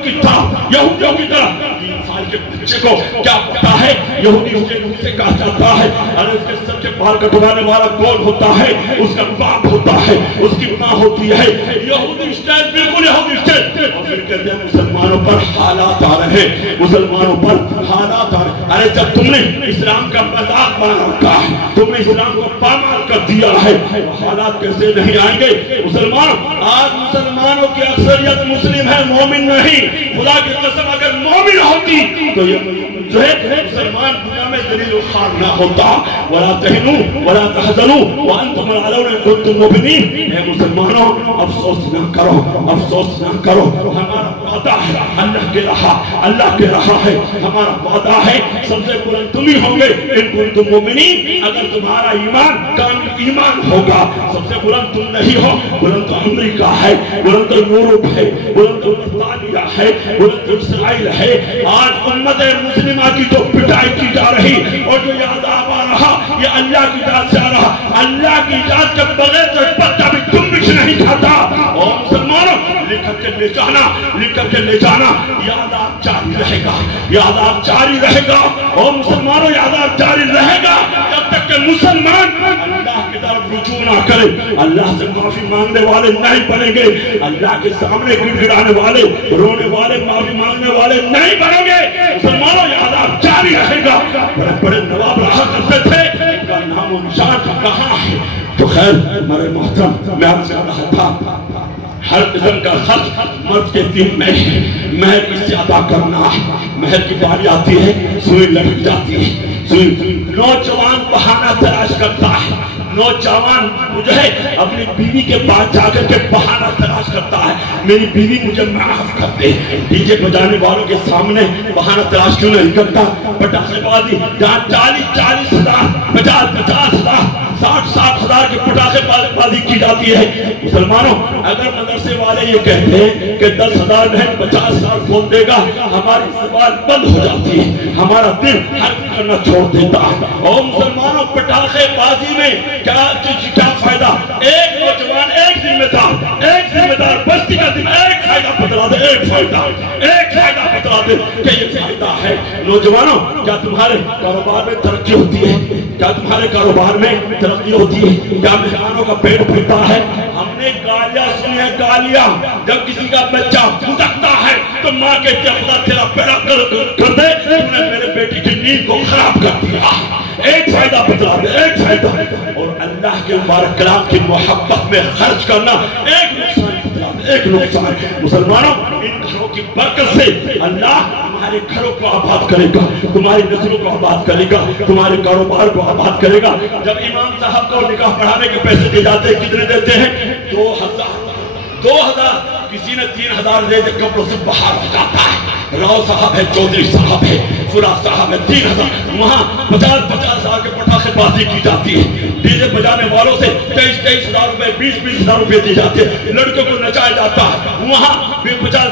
کی طرح۔ 3 سال کے بچے کو کیا پتا ہے یہودی اسٹائل سے کہا جاتا ہے؟ اور اس کے سر کے بال کٹوانے والا کون ہوتا ہے؟ اس کا باپ ہوتا ہے، اس کی ماں ہوتی ہے۔ یہودی اسٹائل بالکل یہودی اسٹائل۔ اور پھر کہتے ہیں مسلمانوں پر حالات آ رہے ہیں، مسلمانوں پر حالات آ رہے ہیں۔ ارے جب تم نے اسلام کا مذاق بنا رکھا ہے، تم نے اسلام کو پامال کر دیا ہے، حالات کیسے نہیں آئیں گے؟ مسلمان آج مسلمانوں کی اکثریت مسلم ہے، مومن نہیں۔ خدا کی قسم اگر مومن ہوتی تو یہ جو ہے مسلمان دنیا میں ذلیل و خوار نہ ہوتا۔ ولا تہنوا ولا تحزنوا وانتم الاعلون ان کنتم مؤمنین۔ اے مسلمانوں افسوس نہ کرو، افسوس نہ کرو، ہمارا وعدہ ہے، اللہ کے رہا ہے، ہمارا وعدہ ہے سب سے بلند تم ہی ہوں گے ان کنتم مؤمنین، اگر تمہارا ایمان کامل ایمان ہوگا۔ سب سے بلند تم نہیں ہو، بلند تو امریکہ ہے، بلند تو یورپ ہے، بلند تو برطانیہ ہے، بلند تو اسرائیل ہے۔ آج امت مسلمہ کی جو پٹائی کی جا رہی اور جو یہ عذاب آ رہا یہ اللہ کی اجازت سے آ رہا۔ اللہ کی اجازت کے بغیر تو پتہ بھی تم بھی نہیں کھاتا۔ اور مسلمانوں لکھ کر کے لے جانا یہ عذاب جاری رہے گا، یہ عذاب جاری رہے گا۔ اور مسلمانوں یہ عذاب جاری رہے گا جب تک کہ مسلمان اللہ کی طرف رجوع نہ کرے، اللہ سے معافی مانگنے والے نہیں بنیں گے، اللہ کے سامنے گڑ گڑانے والے، رونے والے، معافی مانگنے والے نہیں بنیں گے۔ مسلمانوں یہ عذاب جاری رہے گا۔ بڑے بڑے نواب رہا کرتے تھے، ان کا نام و نشان کہاں ہے؟ تو خیر میرے محترم میں آپ سے کہا تھا ہر قسم کا خرچ مرد کے دل میں ہے، مہر اس سے ادا کرنا ہے۔ مہر کی باری آتی ہے، سوئی لٹک جاتی ہے، نوجوان بہانہ تلاش کرتا ہے، نوجوان جو ہے اپنی بیوی کے پاس جا کر کے بہانہ تلاش کرتا ہے، میری بیوی مجھے معاف کر دے۔ ڈی جے بجانے والوں کے سامنے بہانہ تلاش کیوں نہیں کرتا؟ پٹاخے بازی جہاں 40,000 50,000 60,000 کے پٹاخے بازی کی جاتی ہے۔ مسلمانوں اگر مدرسے والے یہ کہتے ہیں کہ 10,000 نہیں 50,000 کھول دے گا، ہماری زبان بند ہو جاتی ہے، ہمارا دل حرکت کرنا چھوڑ دیتا ہے۔ اور مسلمانوں پٹاخے بازی میں کیا فائدہ؟ ایک نوجوان ایک ذمہ دار بستی کا دن ایک فائدہ بتلا دے، ایک فائدہ بتلا دے کہ یہ فائدہ ہے۔ نوجوانوں کیا تمہارے کاروبار میں ترقی ہوتی ہے؟ کیا تمہارے کاروبار میں ترقی ہوتی ہے؟ کیا مہمانوں کا پیٹ بھرتا ہے؟ ہم نے گالیاں سنی ہیں، گالیاں جب کسی کا بچہ بھٹکتا ہے تو ماں کہتی خدا تیرا بیڑا کر دے، تم نے میرے بیٹی کی نیند کو خراب کر دیا۔ ایک فائدہ بتلا دے، ایک فائدہ، اور اللہ کے مبارک کلام کی محبت میں خرچ کرنا ایک نقصان بتلا دے، ایک نقصان۔ مسلمانوں ان گھروں کی برکت سے اللہ تمہارے گھروں کو آباد کرے گا، تمہاری نسلوں کو آباد کرے گا، تمہارے کاروبار کو آباد کرے گا۔ جب امام صاحب کو نکاح پڑھانے کے پیسے دیے جاتے ہیں، کتنے دیتے ہیں؟ 2000 کسی نے 3000 دے دے، کپڑوں سے باہر ہو جاتا ہے۔ راؤ صاحب ہے، چودھری صاحب ہے، فلا صاحب ہے، 3000 وہاں 50 ہزار کے پٹاخے بازی کی جاتی ہے۔ ڈی جے بجانے والوں سے 23 ہزار روپے، 20 ہزار روپے دیے جاتے ہیں۔ لڑکوں کو نچایا جاتا ہے، وہاں بھی 50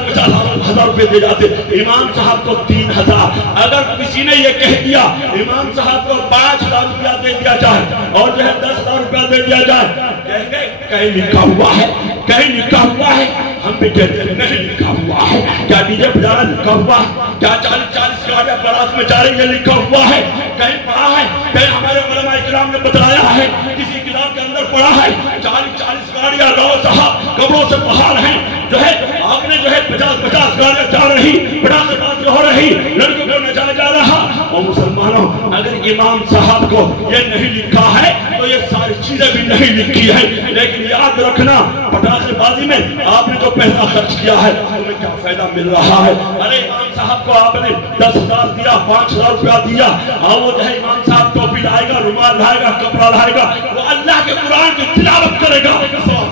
ہزار روپے دیے جاتے ہیں۔ امام صاحب کو 3000۔ اگر کسی نے یہ کہہ دیا امام صاحب کو 5000 روپیہ دے دیا جائے اور جو ہے 10,000 روپیہ دے دیا جائے، کہیں گے کہیں لکھا ہوا ہے، کہیں لکھا ہوا ہے؟ ہم بھی کہتے ہیں نہیں لکھا ہوا ہے۔ کیا ڈی جے بجانا لکھا ہوا ہے؟ کیا 40 گاڑیاں بارات میں جا رہی ہے لکھا ہوا ہے؟ کہیں پڑھا ہے؟ کہیں ہمارے علماء کرام نے بتلایا ہے؟ کسی کتاب کے اندر پڑھا ہے؟ 40 گاڑیاں راؤ صاحب قبروں سے باہر ہیں، جو ہے آپ نے جو ہے 50 گاڑیاں جا رہی، 50 ہو رہی، لڑکوں کو نچایا جا رہا۔ اور مسلمانوں اگر امام صاحب کو یہ نہیں لکھا ہے تو یہ ساری چیزیں بھی نہیں لکھی ہے۔ لیکن یاد رکھنا پٹاخے بازی میں آپ نے جو پیسہ خرچ کیا ہے تمہیں کیا فائدہ مل رہا ہے؟ ارے امام صاحب کو آپ نے 10,000 دیا، 5,000 روپیہ دیا، اور وہ جو ہے امام صاحب ٹوپی لائے گا، رومال لائے گا، کپڑا لائے گا، وہ اللہ کے قرآن کی تلاوت کرے گا،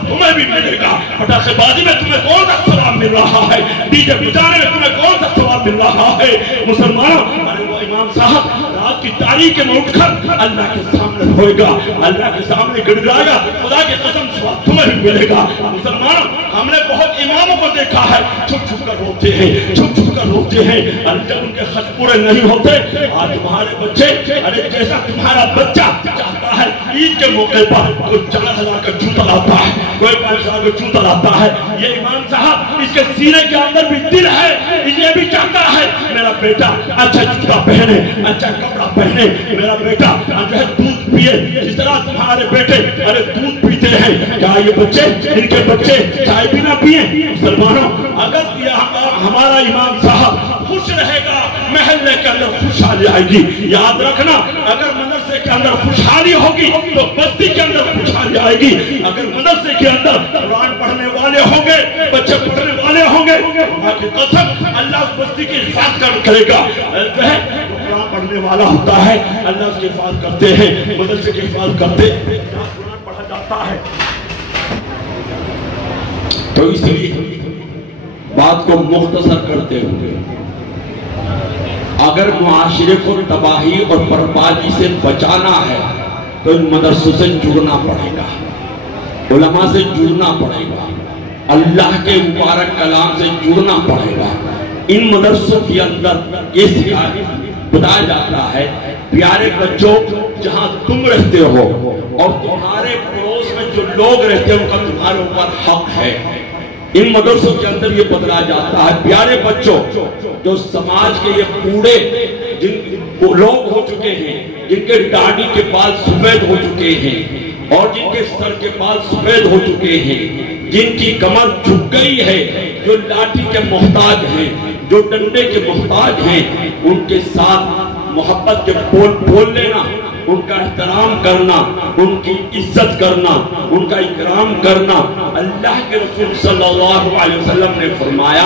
تمہیں بھی ملے گا۔ پٹاخے بازی میں تمہیں کون سا ثواب مل رہا ہے؟ ڈی جے بجانے میں تمہیں کون سا ثواب مل رہا ہے؟ مسلمانوں ارے وہ امام صاحب رات کی تاریکی میں اٹھ کر اللہ کے سامنے ہوئے گا، اللہ کے سامنے گڑگڑائے گا، خدا کی قسم ثواب تمہیں بھی ملے گا۔ مسلمانوں ہم نے بہت اماموں کو دیکھا ہے چھپ چھپ کر روتے ہیں، چھپ چھپ کر روتے ہیں، اور جب ان کے خط پورے نہیں ہوتے۔ آج تمہارے بچے ارے جیسا تمہارا بچہ چاہتا ہے عید کے موقع پر کوئی 4,000 کا جوتا لاتا ہے، کوئی 5,000 کا جوتا لاتا ہے، یہ امام صاحب اس کے سینے کے اندر بھی دل ہے، یہ بھی چاہتا ہے میرا بیٹا اچھا جوتا پہنے، اچھا کپڑا پہنے، میرا بیٹا جو ہے دودھ پیے جس طرح تمہارے بیٹے ارے دودھ پیتے ہیں۔ کیا یہ بچے ان کے بچے چائے بھی نہ پیئے؟ مسلمانوں اگر یہ ہمارا امام صاحب خوش رہے گا محلے کے اندر خوشحالی آئے گی۔ یاد رکھنا اگر مدرسے کے اندر خوشحالی ہوگی تو بستی کے اندر خوشحالی آئے گی۔ اگر مدرسے کے اندر قرآن پڑھنے والے ہوں گے، بچے پڑھنے والے ہوں گے، اللہ کی قسم اللہ اس بستی کی حفاظت کرے گا۔ جو ہے قرآن پڑھنے والا ہوتا ہے اللہ اس کی حفاظت کرتے ہیں، مدرسے کی حفاظت کرتے ہیں، قرآن پڑھا جاتا ہے۔ تو اس لیے بات کو مختصر کرتے ہوئے اگر معاشرے کو تباہی اور بربادی سے بچانا ہے تو ان مدرسوں سے جڑنا پڑے گا، علماء سے جڑنا پڑے گا، اللہ کے مبارک کلام سے جڑنا پڑے گا۔ ان مدرسوں کے اندر یہ بتایا جاتا ہے پیارے بچوں جہاں تم رہتے ہو اور تمہارے پڑوس میں جو لوگ رہتے ہیں ان کا تمہارے اوپر حق ہے۔ ان مدرسوں کے اندر یہ بتلایا جاتا ہے پیارے بچوں جو سماج کے یہ کوڑے جن لوگ ہو چکے ہیں، جن کے داڑھی کے بال سفید ہو چکے ہیں اور جن کے سر کے بال سفید ہو چکے ہیں، جن کی کمر جھک گئی ہے، جو لاٹھی کے محتاج ہیں، جو ڈنڈے کے محتاج ہیں، ان کے ساتھ محبت کے بول لینا، ان کا احترام کرنا، ان کی عزت کرنا، ان کا اکرام کرنا۔ اللہ کے رسول صلی اللہ علیہ وسلم نے فرمایا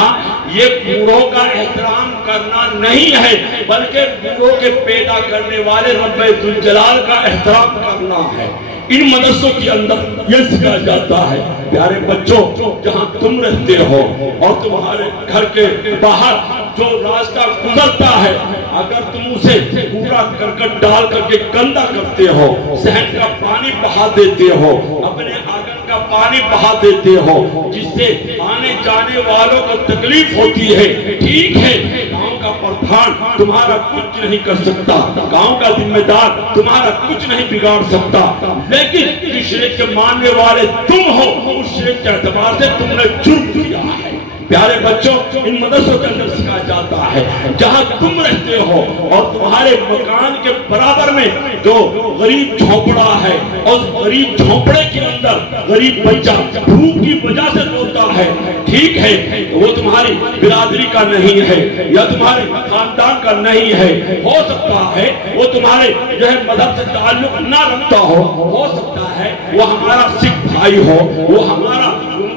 یہ بوڑھوں کا احترام کرنا نہیں ہے بلکہ بوڑھوں کے پیدا کرنے والے رب ذوالجلال کا احترام کرنا ہے۔ ان مدرسوں کے اندر یہ سکھایا جاتا ہے پیارے بچوں جہاں تم رہتے ہو اور تمہارے گھر کے باہر جو راستہ گزرتا ہے اگر تم اسے کوڑا کرکٹ ڈال کر کے گندا کرتے ہو، صحن کا پانی بہا دیتے ہو، اپنے آنگن کا پانی بہا دیتے ہو جس سے آنے جانے والوں کو تکلیف ہوتی ہے، ٹھیک ہے گاؤں کا پردھان تمہارا کچھ نہیں کر سکتا، گاؤں کا ذمہ دار تمہارا کچھ نہیں بگاڑ سکتا، لیکن اس شریعت کے ماننے والے تم ہو، اس شریعت کے اعتبار سے تم نے جرم کیا ہے۔ پیارے بچوں ان مدرسوں کے اندر سکھایا جاتا ہے جہاں تم رہتے ہو اور تمہارے مکان کے برابر میں جو غریب جھونپڑا ہے اور غریب جھونپڑے کے اندر غریب بچہ بھوک کی وجہ سے روتا ہے، ٹھیک ہے وہ تمہاری برادری کا نہیں ہے یا تمہارے خاندان کا نہیں ہے، ہو سکتا ہے وہ تمہارے جو ہے مذہب سے تعلق نہ رکھتا ہو سکتا ہے وہ ہمارا سکھ بھائی ہو، وہ ہمارا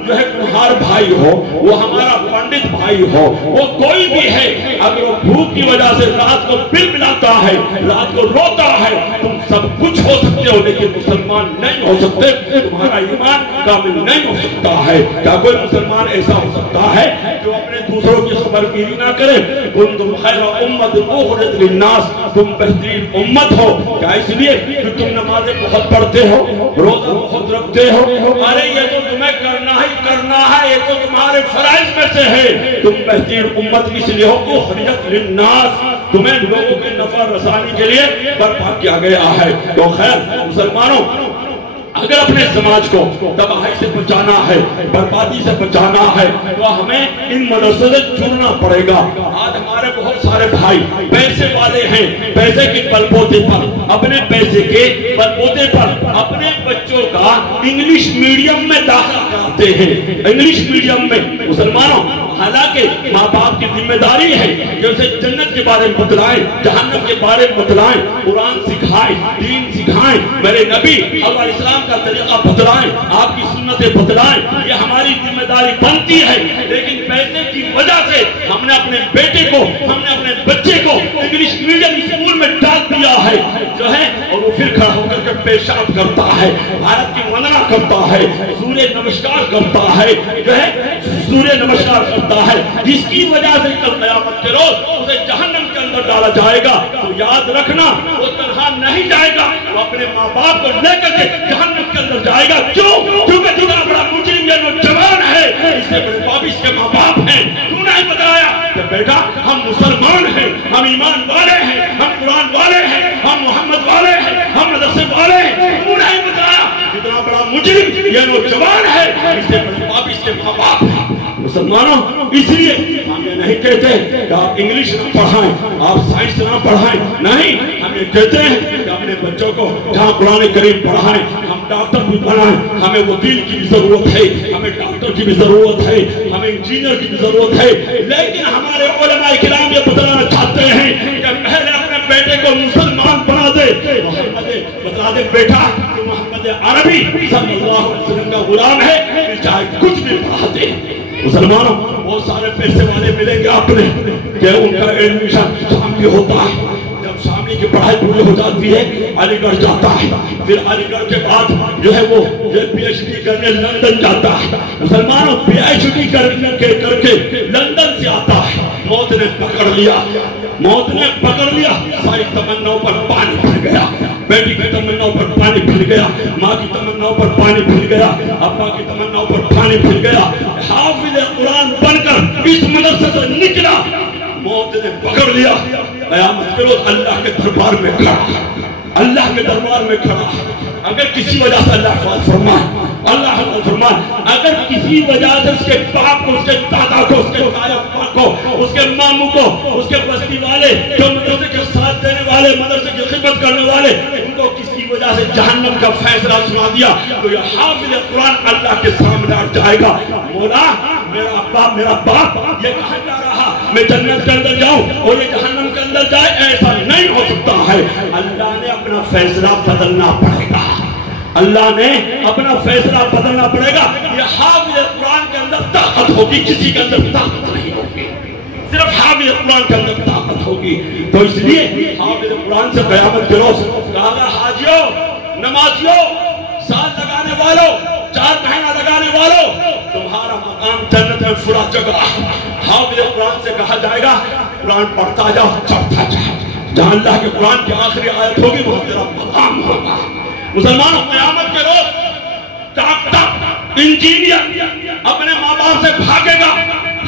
جو ہے کمہار بھائی ہو، وہ ہمارا پنڈت بھائی ہو، وہ کوئی بھی ہے، اگر وہ بھوک کی وجہ سے رات کو بل بلاتا ہے، رات کو روتا ہے، تم سب کچھ ہو سکتے ہو لیکن مسلمان نہیں ہو سکتے، تمہارا ایمان کامل نہیں ہو سکتا ہے۔ کیا کوئی مسلمان ایسا ہو سکتا ہے جو اپنے دوسروں کی خبر گیری نہ کرے؟ کنتم خیر امت اخرجت للناس، تم بہترین امت ہو، کیا اس لیے کہ تم نمازیں بہت پڑھتے ہو، روزہ بہت رکھتے ہو؟ ارے یہ تو تمہیں کرنا ہے، یہ تو تمہارے فرائض میں سے ہے، تم بہترین امت اس لیے ہو اخرجت للناس، تمہیں لوگوں کے نفع رسانی کے لیے برپا کیا گیا ہے۔ تو خیر مسلمانوں، اگر اپنے سماج کو تباہی سے بچانا ہے، بربادی سے بچانا ہے تو ہمیں ان مدرسوں سے جڑنا پڑے گا۔ آج ہمارے بہت سارے بھائی پیسے والے ہیں، پیسے کے بل بوتے پر، اپنے پیسے کے بل بوتے پر اپنے بچوں کا انگلش میڈیم میں داخلہ کراتے ہیں، انگلش میڈیم میں۔ مسلمانوں، حالانکہ ماں باپ کی ذمہ داری ہے کہ اسے جنت کے بارے میں بتلائیں، جہنم کے بارے میں بتلائیں، قرآن سکھائیں، دین سکھائیں، میرے نبی اور اسلام کا طریقہ بتلائیں، آپ کی سنتیں بتلائیں، یہ ہماری ذمہ داری بنتی ہے۔ لیکن پیسے کی وجہ سے ہم نے اپنے بیٹے کو، ہم نے اپنے بچے کو انگلش میڈیم اسکول میں ڈال دیا ہے جو ہے، اور وہ پھر کھڑا ہو کر کے پیشاب کرتا ہے، بھارت کی وندنا کرتا ہے، سورہ نمسکار کرتا ہے جو ہے، سورہ نمسکار کرتا ہے، جس کی وجہ سے کل قیامت کے روز اسے جہنم کے اندر ڈالا جائے گا۔ تو یاد رکھنا وہ تنہا نہیں جائے گا، وہ اپنے ماں باپ کو لے کر کے جہنم کے اندر جائے گا۔ کیوں؟ کیونکہ جتنا بڑا مجرم یہ نوجوان ہے، اس سے بڑے باپ اس کے ماں باپ ہیں۔ کیوں نہیں بتایا کہ بیٹا ہم مسلمان ہیں، ہم ایمان والے ہیں، ہم قرآن والے ہیں، ہم محمد والے ہیں، ہم مدرسے والے ہیں؟ کیوں نہیں بتایا؟ جتنا بڑا مجرم یہ نوجوان ہے، اس سے بڑے باپ اس کے ماں باپ ہیں۔ مسلمانوں، اس لیے ہم یہ نہیں کہتے کہ آپ انگلش نہ پڑھائیں، آپ سائنس نہ پڑھائیں، نہیں، ہم یہ کہتے ہیں کہ اپنے بچوں کو جہاں قرآن کریم پڑھائیں، ہم ڈاکٹر بھی بنائیں، ہمیں وکیل کی بھی ضرورت ہے، ہمیں ڈاکٹر کی بھی ضرورت ہے، ہمیں انجینئر کی بھی ضرورت ہے، لیکن ہمارے علماء کرام یہ بتلانا چاہتے ہیں کہ پہلے اپنے بیٹے کو مسلمان بنا دے، محمد بتا دے بیٹا کہ محمد عربی صلی اللہ علیہ وسلم کا غلام ہے، چاہے کچھ بھی پڑھا دے۔ مسلمانوں، بہت سارے پیسے والے ملیں گے آپ نے کہ ان کا ایڈمیشن شاملی ہوتا ہے، جب شاملی کی پڑھائی پوری ہو جاتی ہے علی گڑھ جاتا ہے، پھر علی گڑھ کے بعد جو ہے وہ پی ایچ ڈی کرنے لندن جاتا ہے۔ مسلمانوں، پی ایچ ڈی کر کے لندن سے آتا ہے، موت نے پکڑ لیا، موت نے پکڑ لیا، ساری تمناؤں پر پانی پھر گیا، بیٹی کی تمناؤں پر پانی پھر گیا، ماں کی تمناؤں پر پانی پھر گیا، ابا کی تمناؤں پر پانی پھر گیا، حافظ قرآن بن کر اس مدرسے سے نکلا، موت نے پکڑ لیا، قیامت کے روز اللہ کے دربار میں کھڑا، اللہ کے دربار میں کھڑا۔ اگر کسی وجہ سے اللہ حفاظ فرمائے، اللہ حفاظ فرمائے، اگر کسی وجہ سے اس کے باپ کو، اس کے دادا کو، اس کے تایا کو، اس کے ماموں کو، اس کے بستی والے جو مدرسے کے ساتھ دینے والے، مدرسے کی خدمت کرنے والے، ان کو کسی وجہ سے جہنم کا فیصلہ سنا دیا تو یہ حافظ قرآن اللہ کے سامنے آ جائے گا، مولا میرا باپ یہ کہاں جا رہا، میں جنت کے اندر جاؤں اور یہ جہنم کے اندر جائے، ایسا نہیں ہو سکتا ہے۔ اللہ نے اپنا فیصلہ بدلنا پڑے گا، اللہ نے اپنا فیصلہ بدلنا پڑے گا۔ یہ حافظ قرآن کے اندر طاقت ہوگی، کسی کے اندر طاقت نہیں ہوگی، صرف حافظ قرآن کے اندر طاقت ہوگی۔ تو اس لیے حافظ قرآن سے قیامت کے روز کہا گا، حاجیوں، نمازیوں، سال لگانے والوں، 4 مہینہ لگانے والوں، تمہارا مقام جنت میں فرا جگہ۔ حافظ قرآن سے کہا جائے گا، قرآن پڑھتا جا، چڑھتا جا، جہاں اللہ کے قرآن کی آخری آیت ہوگی وہاں تیرا مقام ہوگا۔ مسلمانوں، قیامت کے روز ڈاکٹر، انجینئر اپنے ماں باپ سے بھاگے گا،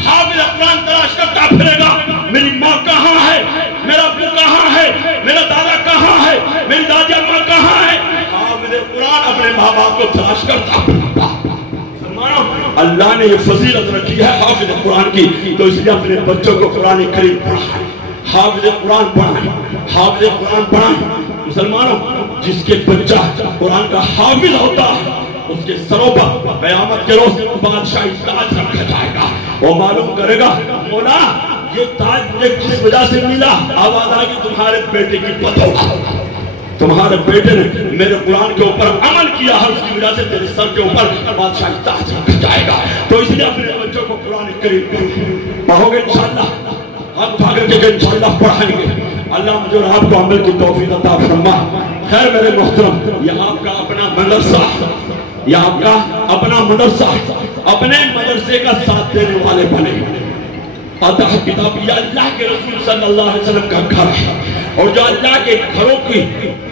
حافظ قرآن تلاش کرتا پھرے گا، میری ماں کہاں ہے، میرا ابو کہاں ہے، میرا دادا کہاں ہے، میری دادی اماں کہاں ہے۔ حافظ قرآن اپنے ماں باپ کو تلاش کرتا پھرے گا۔ مسلمانوں، اللہ نے یہ فضیلت رکھی ہے حافظ قرآن کی، تو اس لیے اپنے بچوں کو قرآن کریم پڑھائیں، حافظ قرآن پڑھائیں، حافظ قرآن پڑھائیں۔ مسلمانوں، جس کے بچہ قرآن کا حافظ ہوتا ہے اس کے سروں پر قیامت کے روز بادشاہی تاج رکھا جائے گا۔ وہ معلوم کرے گا مولا یہ تاج مجھے کس وجہ سے ملا؟ آواز آگی تمہارے بیٹے کی بدولت، تمہارے بیٹے نے میرے قرآن کے اوپر عمل کیا ہے، اس کی وجہ سے تیرے سر کے اوپر بادشاہی تاج رکھا جائے گا۔ تو اس لیے اپنے بچوں کو قرآن کریم پڑھو گے انشاءاللہ، ہم کر کے انشاءاللہ پڑھائیں گے۔ اللہ مجھے اور آپ کو عمل کی توفیق عطا فرما۔ خیر میرے محترم، یہ آپ کا اپنا مدرسہ، یہ آپ کا اپنا مدرسہ، اپنے مدرسے کا ساتھ دینے والے بنے۔ آتا ہے کتاب، یہ اللہ کے رسول صلی اللہ علیہ وسلم کا گھر ہے، اور جو اللہ کے گھروں کی،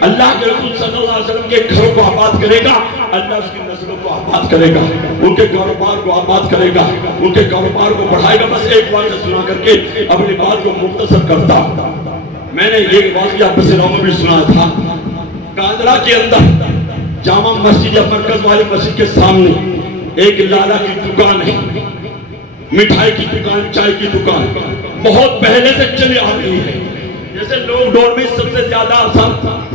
اللہ کے رسول صلی اللہ علیہ وسلم کے گھروں کو آباد کرے گا، اللہ اس کی نسلوں کو آباد کرے گا، ان کے کاروبار کو آباد کرے گا، ان کے کاروبار کو بڑھائے گا۔ بس ایک بات سنا کر کے اپنی بات کو مختصر کرتا ہوں۔ میں نے یہ واقعہ بسروں میں بھی سنا تھا، کاندرا کے اندر جامع مسجد یا مرکز والی مسجد کے سامنے ایک لالا کی دکان ہے، مٹھائی کی دکان، چائے کی دکان، بہت پہلے سے چلی آ رہی ہے۔ جیسے لاک ڈاؤن میں سب سے زیادہ اثر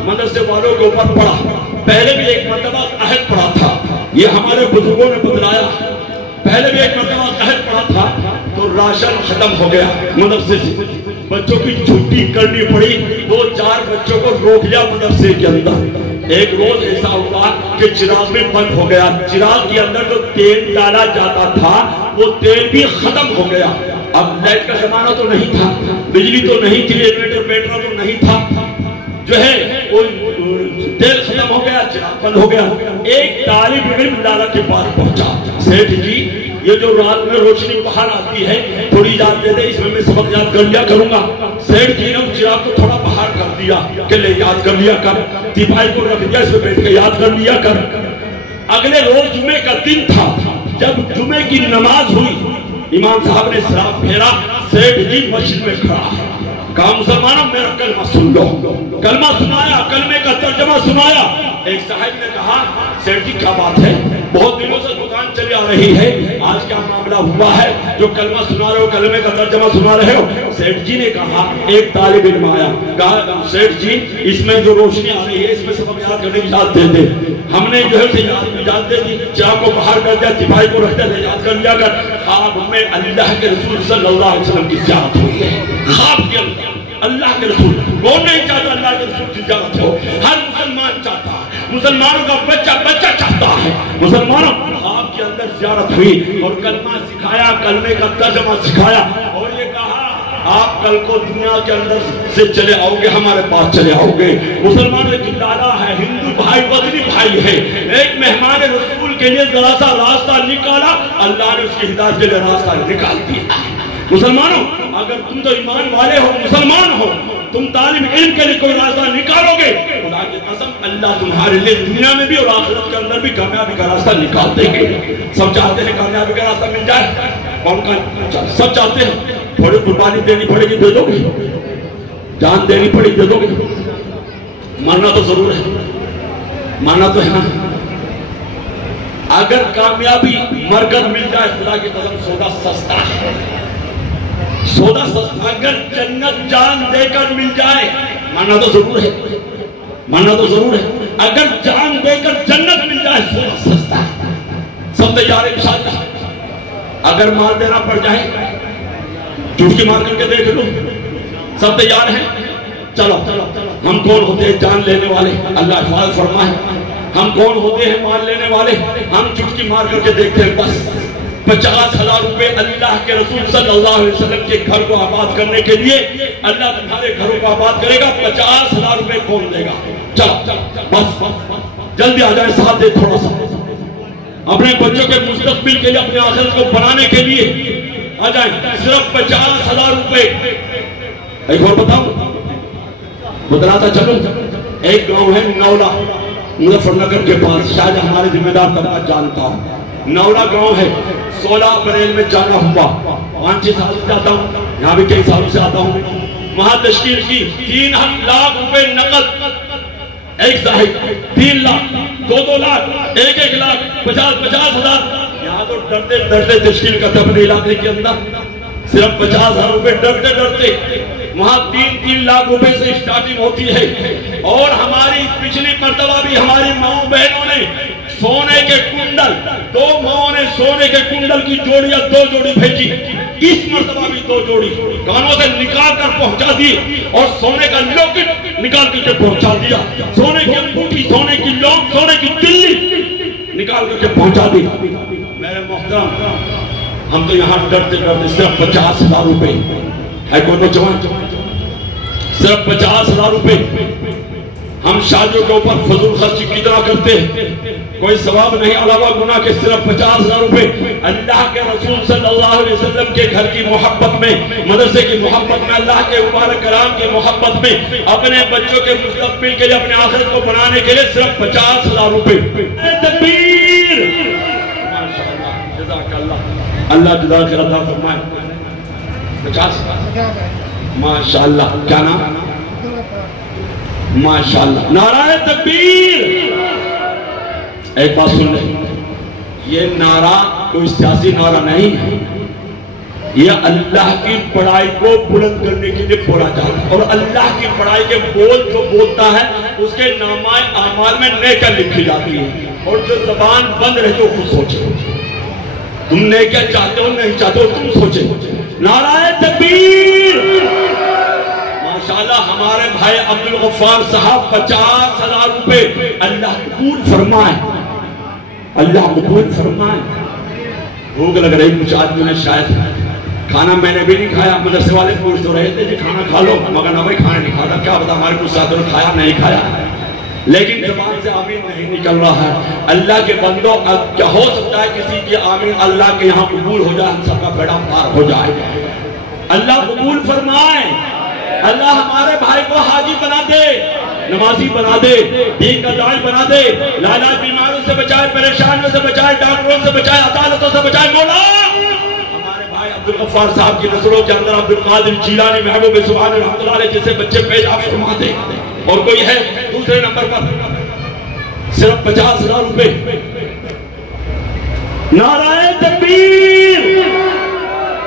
مدرسے والوں کے اوپر پڑا، پہلے بھی ایک مرتبہ عہد پڑا تھا، یہ ہمارے بزرگوں نے بدلایا، پہلے بھی ایک مرتبہ عہد پڑا تھا تو راشن ختم ہو گیا مدرسے سے، بچوں کی چھٹی کرنی پڑی، 2-4 بچوں کو روک لیا مدرسے کے اندر۔ ایک روز ایسا ہوا کہ چراغ میں بند ہو گیا، چراغ کے اندر جو تیل ڈالا جاتا تھا وہ تیل بھی ختم ہو گیا۔ اب لائٹ کا زمانہ تو نہیں تھا، بجلی تو نہیں تھی، انورٹر بیٹری تو نہیں تھا، جو ہے وہ تیل ختم ہو گیا، چراغ بند ہو گیا۔ ایک طالب علم لالا کے پاس پہنچا، سیٹھ جی یہ جو رات میں روشنی باہر آتی ہے تھوڑی یاد دے دے، اس میں سبق یاد کر لیا کروں گا۔ سیٹھ جی نے چراغ کو تھوڑا باہر کر دیا کہ لے یاد کر لیا کر، تیپائی کو رکھ دیا، اس میں بیٹھ کے یاد کر لیا کر۔ اگلے روز جمعے کا دن تھا، جب جمعے کی نماز ہوئی، امام صاحب نے سلام پھیرا، سیٹھ جی مسجد میں کھڑا ہے، کہا مسلمانوں میرا کلمہ سن لو، کلمہ سنایا، کلمے کا ترجمہ سنایا۔ ایک صاحب نے کہا سیٹھ جی کیا بات ہے، بہت دنوں سے دکان چلی آ رہی ہے، آج کیا معاملہ ہوا ہے جو کلمہ سنا رہے ہو، کلمے کا ترجمہ سنا رہے ہو؟ سیٹھ جی نے کہا، ایک طالب علم آیا، کہا سیٹھ جی اس میں جو روشنی آ رہی ہے اس میں سبق یاد کرنے کی یاد دے دے۔ ہم نے جو ہے یاد دے دی، چراغ کو باہر کر دیا، تیپائی کو رکھ دیا، یاد کر لیا کر۔ خواب میں اللہ کے رسول صلی اللہ علیہ وسلم کی زیارت ہوئی ہے، خواب کے اندر اللہ کے رسول، کون نہیں چاہتا اللہ کے رسول کی زیارت ہو؟ ہر مسلمان چاہتا ہے، مسلمانوں کا بچہ چاہتا ہے۔ مسلمانوں آپ کے اندر زیارت ہوئی اور کلمہ سکھایا، کلمے کا ترجمہ سکھایا، اور یہ کہا آپ کل کو دنیا کے اندر سے چلے آؤ گے، ہمارے پاس چلے آؤ گے۔ مسلمان ایک لالا ہے، ہندو بھائی بدری بھائی ہے، ایک مہمان رسول کے لیے ذرا سا راستہ نکالا، اللہ نے اس کی ہدایت کے لیے راستہ نکال دیا۔ مسلمانوں اگر تم تو ایمان والے ہو، مسلمان ہو، تم طالب علم کے لیے کوئی راستہ نکالو گے، خدا کی قسم اللہ تمہارے لیے دنیا میں بھی اور آخرت کے اندر بھی کامیابی کا راستہ نکال دیں گے۔ سب چاہتے ہیں کامیابی کا راستہ مل جائے، کون کا سب چاہتے ہیں؟ تھوڑی قربانی دینی پڑے گی دے دو گے، جان دینی پڑے گی دے دو گے، مرنا تو ضرور ہے، ماننا تو ہے نا۔ اگر کامیابی مر کر مل جائے، خدا کی قسم سودا سستا ہے، سودا سستا۔ اگر جنت جان دے کر مل جائے، ماننا تو ضرور ہے، ماننا تو ضرور ہے۔ اگر جان دے کر جنت مل جائے، سودا سستا ہے۔ سب تیار ہیں انشاءاللہ؟ اگر مال دینا پڑ جائے، چٹکی مار کر کے دیکھ لو، سب تیار ہیں؟ چلو ہم کون ہوتے ہیں جان لینے والے؟ اللہ حفاظت فرمائے، ہم کون ہوتے ہیں مال لینے والے؟ ہم چٹکی مار کر کے دیکھتے ہیں، بس 50,000 روپے اللہ کے رسول صلی اللہ علیہ وسلم کے گھر کو آباد کرنے کے لیے اللہ تمہارے گھروں کو آباد کرے گا۔ 50,000 روپے کون دے گا؟ چلو بس جلدی آ جائیں، ساتھ دے تھوڑا سا، اپنے بچوں کے مستقبل کے لیے، اپنے آخرت کو بنانے کے لیے آ جائیں، صرف 50,000 روپے۔ ایک اور بتاؤں، بتلاتا چلو، ایک گاؤں ہے نولا، مظفر نگر کے پاس، شاید ہمارے ذمہ دار طبقہ جانتا ہوں، نولا گاؤں ہے۔ 16 اپریل میں جانا ہوا، 5-6 سال سے جاتا ہوں، یہاں بھی کئی سالوں سے آتا ہوں، وہاں تشکیل کی 3 لاکھ روپے نقد، ایک صاحب 3 لاکھ، 2-2 لاکھ، 1-1 لاکھ، 50,000 یہاں تو ڈرتے ڈرتے تشکیل کا اپنے علاقے کے اندر صرف 50,000 روپے ڈرتے ڈرتے وہاں 3-3 لاکھ روپے سے اسٹارٹنگ ہوتی ہے. اور ہماری پچھلی مرتبہ بھی ہماری ماؤں بہنوں نے سونے کے کنڈل 2 ماؤں نے سونے کے کنڈل کی جوڑیاں 2 جوڑی بھیجی. اس مرتبہ بھی 2 جوڑی کانوں سے نکال کر پہنچا دی اور سونے کا لوکٹ نکال کر پہنچا دیا. سونے کی انگوٹھی سونے کی لونگ سونے کی تلی نکال کر پہنچا دی. میرے محترم ہم تو یہاں ڈرتے ڈرتے صرف 50,000 روپے ہے. کوئی نوجوان صرف 50,000 روپے ہم شادیوں کے اوپر فضول خرچی کتنا کرتے ہیں, کوئی ثواب نہیں علاوہ گناہ کے. صرف 50,000 روپے اللہ کے رسول صلی اللہ علیہ وسلم کے گھر کی محبت میں, مدرسے کی محبت میں, اللہ کے مبارک کلام کی محبت میں, اپنے بچوں کے مستقبل کے لیے, اپنے آخرت کو بنانے کے لیے صرف 50,000 روپے. تکبیر! ماشاءاللہ, جزاک اللہ, اللہ جزاک عطا فرمائے. 50,000 ماشاءاللہ. کیا نام؟ ماشاءاللہ. نعرہ تکبیر! ایک بات سن لیں, یہ نعرہ کوئی سیاسی نعرہ نہیں ہے, یہ اللہ کی پڑھائی کو بلند کرنے کے لیے بولا جاتا ہے. اور اللہ کی پڑھائی کے بول جو بولتا ہے اس کے نامہ اعمال میں نیکیاں لکھی جاتی ہیں. اور جو زبان بند رہتی ہے وہ خود سوچے, تم نیکیاں چاہتے ہو نہیں چاہتے ہو تم سوچے. نعرہ تکبیر! ماشاءاللہ ہمارے بھائی عبدالغفار صاحب 50,000 روپے اللہ قبول فرمائے, اللہ قبول فرمائے. بھوک لگ رہی کچھ آدمی نے شاید, کھانا میں نے بھی نہیں کھایا. مدرسے والے پوچھ تو رہے تھے کہ کھانا کھا لو, مگر نہ بھائی کھانا نہیں کھاتا. کیا پتا ہمارے کچھ ساتھوں نے کھایا نہیں کھایا, لیکن زبان سے آمین نہیں نکل رہا ہے. اللہ کے بندوں, کیا ہو سکتا ہے کسی کی آمین اللہ کے یہاں قبول ہو جائے, ہم سب کا بیڑا پار ہو جائے. اللہ قبول فرمائے. اللہ ہمارے بھائی کو حاجی بنا دے, نمازی بنا دے, دین کا داعی بنا دے, لاعلاج بیماروں سے بچائے, پریشانیوں سے بچائے, ڈاکٹروں سے بچائے, عدالتوں سے بچائے. مولا ہمارے بھائی عبدالغفار صاحب کی نسلوں کے اندر عبدالقادر جیلانی محبوب سبحان رحمۃ اللہ علیہ جیسے بچے پیدا فرما دے. اور کوئی ہے دوسرے نمبر پر صرف 50,000 روپے. نعرہ تکبیر!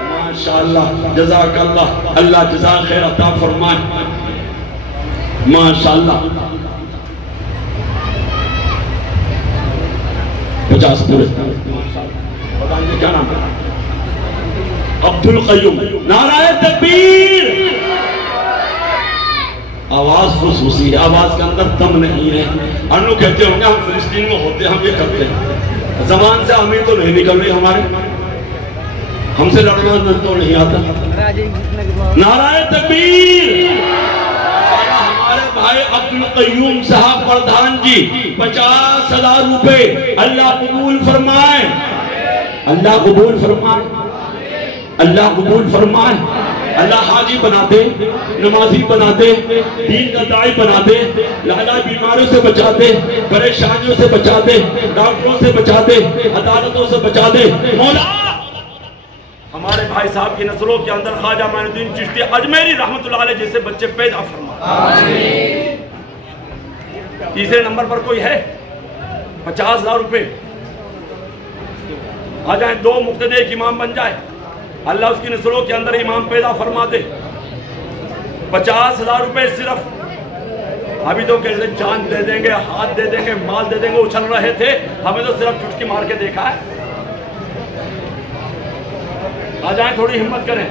ماشاءاللہ, جزاک اللہ, اللہ جزاک خیر عطا فرمائے. ماشاءاللہ 50 پورے. بتائیے کیا نام ہے؟ عبدالقیوم. نعرہ تکبیر! آواز خصوصی ہے, آواز کے اندر دم نہیں ہے. انو کہتے ہوں گے ہم فلسطین میں ہوتے ہم یہ کرتے ہیں, زبان سے آمین تو نہیں نکل رہی ہمارے, ہم سے لڑنا تو نہیں آتا. نعرہ تکبیر! ہمارے بھائی عبدالقیوم صاحب پردھان جی 50,000 روپے اللہ قبول فرمائے, اللہ قبول فرمائے, اللہ قبول فرمائے. اللہ حاجی بنا دے, نمازی بنا دے, دین کا داعی بنا دے, لاعلاج بیماریوں سے بچا دے, پریشانیوں سے بچا دے, ڈاکٹروں سے بچا دے, عدالتوں سے بچا دے. مولا ہمارے بھائی صاحب کی نسلوں کے اندر خواجہ معین الدین چشتی اجمیری رحمت اللہ علیہ جیسے بچے پیدا فرما. تیسرے نمبر پر کوئی ہے 50,000 روپے. آ جائیں, 2 مقتدی ایک امام بن جائے, اللہ اس کی نسلوں کے اندر امام پیدا فرما دے. 50,000 روپے صرف. ابھی تو کہتے ہیں جان دے دیں گے, ہاتھ دے دیں گے, مال دے دیں گے, اچھل رہے تھے, ہمیں تو صرف چٹکی مار کے دیکھا ہے. آ جائیں, تھوڑی ہمت کریں.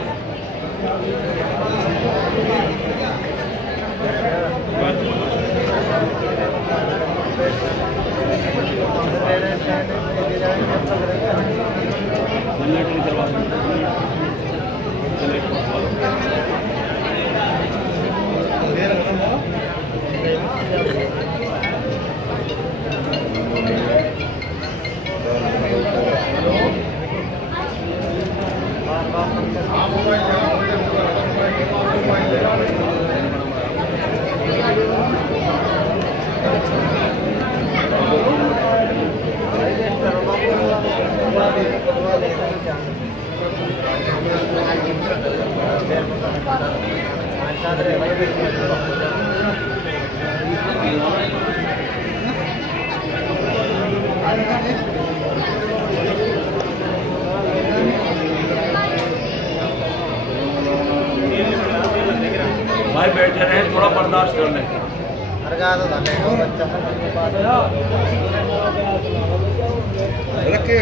بھائی بیٹھے رہے تھوڑا برداشت کر لیں رکھے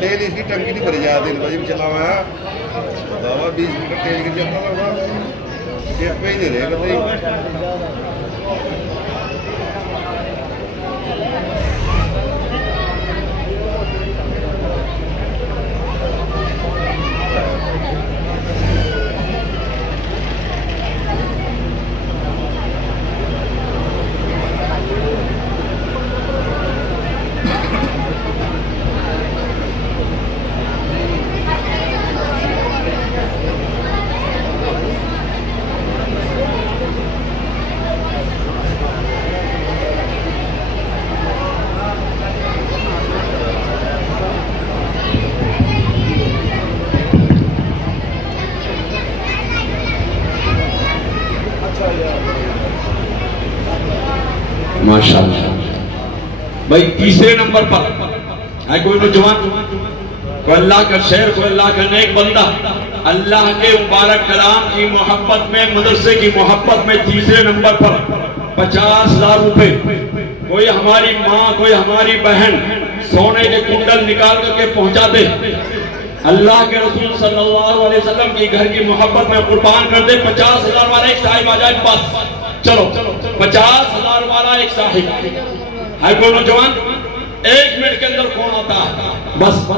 تیل اس کی ٹنکی نہیں بھری جاتی بھائی چلا ہوا ہے 20 لیٹر تیل گر جاتا ہوگا ایک پہ ہی دے رہے بتائیے ماشاءاللہ بھائی تیسرے نمبر پر ہے کوئی نوجوان کوئی اللہ کا شہر کوئی اللہ کا نیک بندہ اللہ کے مبارک کلام کی محبت میں مدرسے کی محبت میں تیسرے نمبر پر 50,000 روپے کوئی ہماری ماں کوئی ہماری بہن سونے کے کنڈل نکال کر کے پہنچا دے اللہ کے رسول صلی اللہ علیہ وسلم کی گھر کی محبت میں قربان کر دے 50,000 والا ایک صاحب آ جائے پاس چلو 50,000 والا ایک صاحب ہے کوئی نوجوان 1 منٹ کے اندر کون آتا ہے بس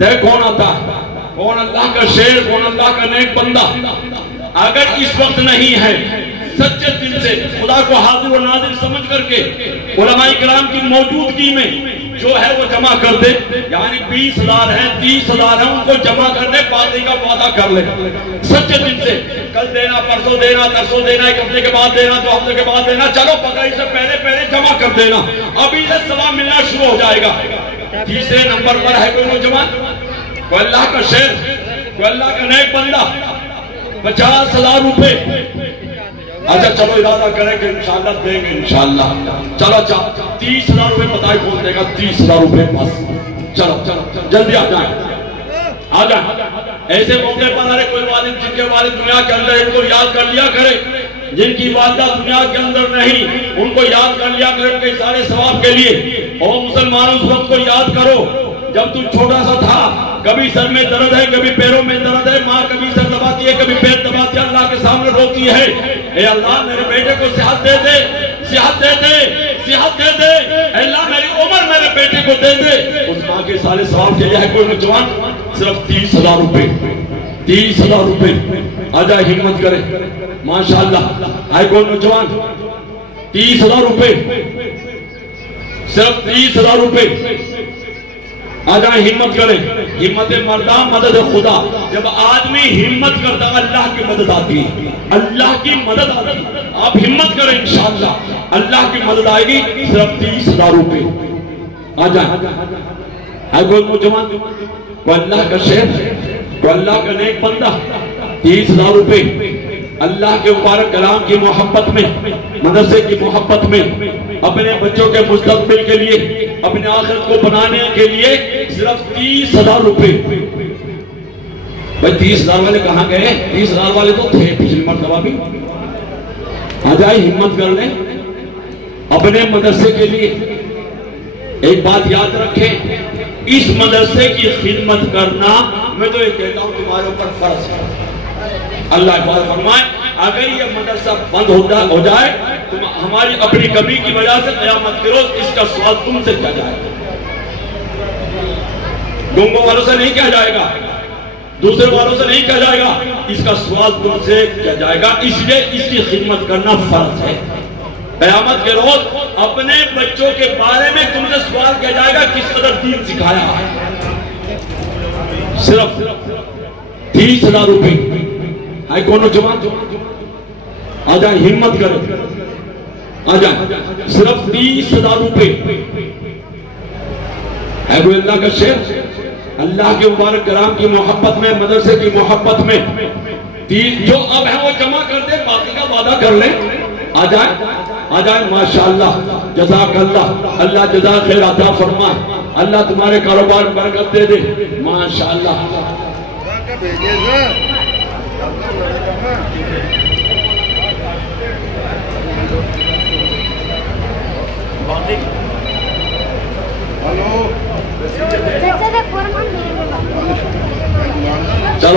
دیکھ کون آتا ہے کون اللہ کا شیر کون اللہ کا نیک بندہ اگر اس وقت نہیں ہے سچے دل سے خدا کو حاضر و ناظر سمجھ کر کے علماء کرام کی موجودگی میں جو ہے وہ جمع کر دے یعنی 20,000 ہیں 30,000 ہیں ان کو جمع کر دے پارٹی کا وعدہ کر لے سچے دل سے کل دینا پرسوں دینا ترسوں دینا 1 ہفتے کے بعد دینا 2 ہفتے کے بعد دینا چلو پکڑی سے پہلے جمع کر دینا ابھی سے ثواب ملنا شروع ہو جائے گا تیسرے نمبر پر ہے کوئی نوجوان کوئی اللہ کا شیر کوئی اللہ کا نیک بندہ 50,000 روپے اچھا چلو ارادہ کریں کہ انشاءاللہ دیں گے انشاءاللہ چلو 30,000 روپے بتائے کون دے گا 30,000 روپے بس چلو جلدی آ جائیں ایسے موقع پر ارے کوئی والد جن کے والد دنیا کے اندر ان کو یاد کر لیا کرے جن کی والدہ دنیا کے اندر نہیں ان کو یاد کر لیا کرے ان کے سارے ثواب کے لیے اور مسلمانوں اس وقت کو یاد کرو جب تو چھوٹا سا تھا کبھی سر میں درد ہے کبھی پیروں میں درد ہے ماں کبھی سر دباتی ہے کبھی پیر دباتی ہے اللہ کے سامنے روتی ہے اے اللہ میرے بیٹے کو صحت دے دے صحت دے دے صحت دے دے اے اللہ میری عمر میرے بیٹے کو دے دے اس ماں کے سارے ثواب کے لیے ہے کوئی نوجوان صرف 30,000 روپے 30,000 روپے آ جائے ہمت کرے ماشاءاللہ ہے کوئی نوجوان 30,000 روپے صرف 30,000 روپے آ جائیں ہمت کریں ہمت مردہ مدد خدا جب آدمی ہمت کرتا اللہ کی مدد آتی ہے اللہ کی مدد آتی ہے آپ ہمت کریں انشاءاللہ اللہ کی مدد آئے گی صرف 30,000 روپے آ جائیں ہے کوئی نوجوان کوئی اللہ کا شہر کوئی اللہ کا نیک بندہ 30,000 روپے اللہ کے مبارک کلام کی محبت میں مدرسے کی محبت میں اپنے بچوں کے مستقبل کے لیے اپنے آخرت کو بنانے کے لیے صرف 30,000 روپے بھائی 30,000 والے کہاں گئے 30,000 والے تو تھے پچھلی مرتبہ بھی آ جائے ہمت کر لیں اپنے مدرسے کے لیے ایک بات یاد رکھیں اس مدرسے کی خدمت کرنا میں تو یہ کہتا ہوں تمہارے اوپر فرض ہے اللہ اقبال فرمائے اگر یہ مدرسہ بند ہو جائے تو ہماری اپنی کمی کی وجہ سے قیامت کے روز اس کا سوال تم سے کیا جائے گا گنگوں والوں سے نہیں کیا جائے گا دوسرے والوں سے نہیں کیا جائے گا اس کا سوال تم سے کیا جائے گا اس لیے اس کی خدمت کرنا فرض ہے قیامت کے روز اپنے بچوں کے بارے میں تم سے سوال کیا جائے گا کس قدر دین سکھایا صرف 30,000 روپے ہے کون نوجوان آ جائیں ہمت کریں آ جائیں صرف 30,000 روپے ہے کوئی اللہ کا شہر اللہ کے مبارک کرام کی محبت میں مدرسے کی محبت میں جو اب ہے وہ جمع کر دے باقی کا وعدہ کر لیں آ جائیں ماشاءاللہ جزاک اللہ اللہ جزا خیر عطا فرمائے اللہ تمہارے کاروبار میں برکت دے دے ماشاءاللہ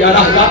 11,000?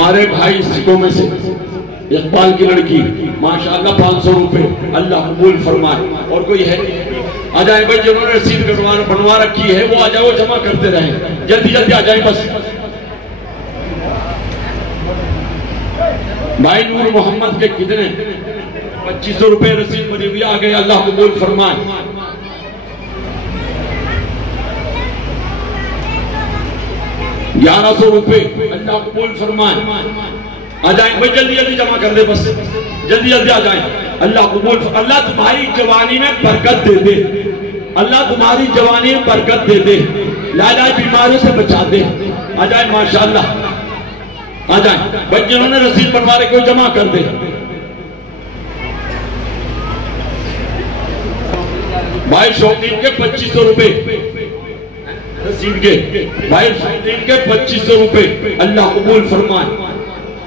ہمارے بھائی سکھوں میں سے اقبال کی لڑکی ماشاءاللہ 500 روپے اللہ قبول فرمائے. اور کوئی ہے آ جائیں بھائی جنہوں نے رسید بنوا رکھی ہے وہ آ جائے وہ جمع کرتے رہیں جلدی جلدی آ جائیں بس. بھائی نور محمد کے کتنے 2500 روپے رسید بنی ہوئی آ گئے اللہ قبول فرمائے. 1100 روپے اللہ قبول فرمائے. آ جائیں بھائی جلدی جلدی جمع کر دے بس جلدی جلدی آ جائیں. اللہ قبول اللہ تمہاری جوانی میں برکت دے دے. اللہ تمہاری جوانی میں برکت دے دے. لائی بیماریوں سے بچا دے. آ جائیں ماشاءاللہ آ جائیں بھائی جنہوں نے رسید بنوا رہے کوئی جمع کر دے. بھائی شوقین کے 2500 روپے رسید کے بھائی شوقین کے 2500 روپے اللہ قبول فرمائے.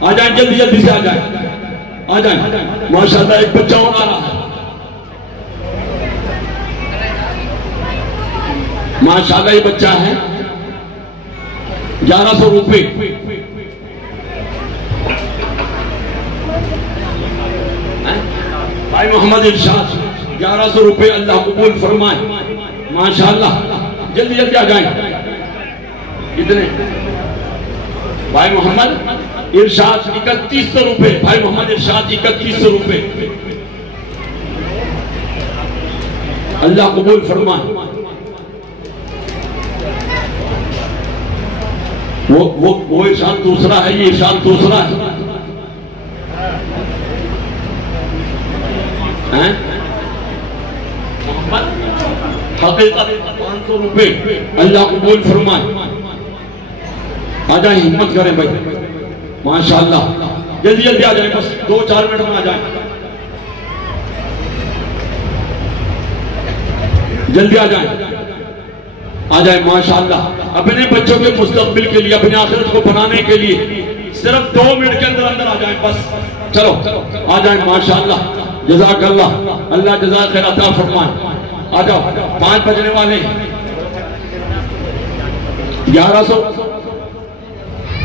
آ جائیں جلدی جلدی سے آ جائیں آ جائیں. ماشاءاللہ ایک بچہ اور آ رہا ہے ماشاءاللہ یہ بچہ ہے 1100 روپے. بھائی محمد ارشاد 1100 روپے اللہ قبول فرمائے ماشاءاللہ. جلدی جلدی آ جائیں. کتنے بھائی محمد ارشاد 3100 روپے. بھائی محمد ارشاد 3100 روپے اللہ قبول فرمائے. وہ ارشاد دوسرا ہے یہ ارشاد دوسرا ہے. حقیقت 500 روپے اللہ قبول فرمائے. آ جائیں ہمت کریں بھائی ماشاءاللہ جلدی جلدی آ جائیں بس 2-4 منٹ میں آ جائیں جلدی آ جائیں آ جائیں ماشاءاللہ. اپنے بچوں کے مستقبل کے لیے اپنے آخرت کو بنانے کے لیے صرف 2 منٹ کے اندر اندر آ جائیں بس. چلو آ جائیں ماشاءاللہ. جزاک اللہ اللہ جزاک خیر عطا فرمائے. آ جاؤ 5 بجنے والے 1100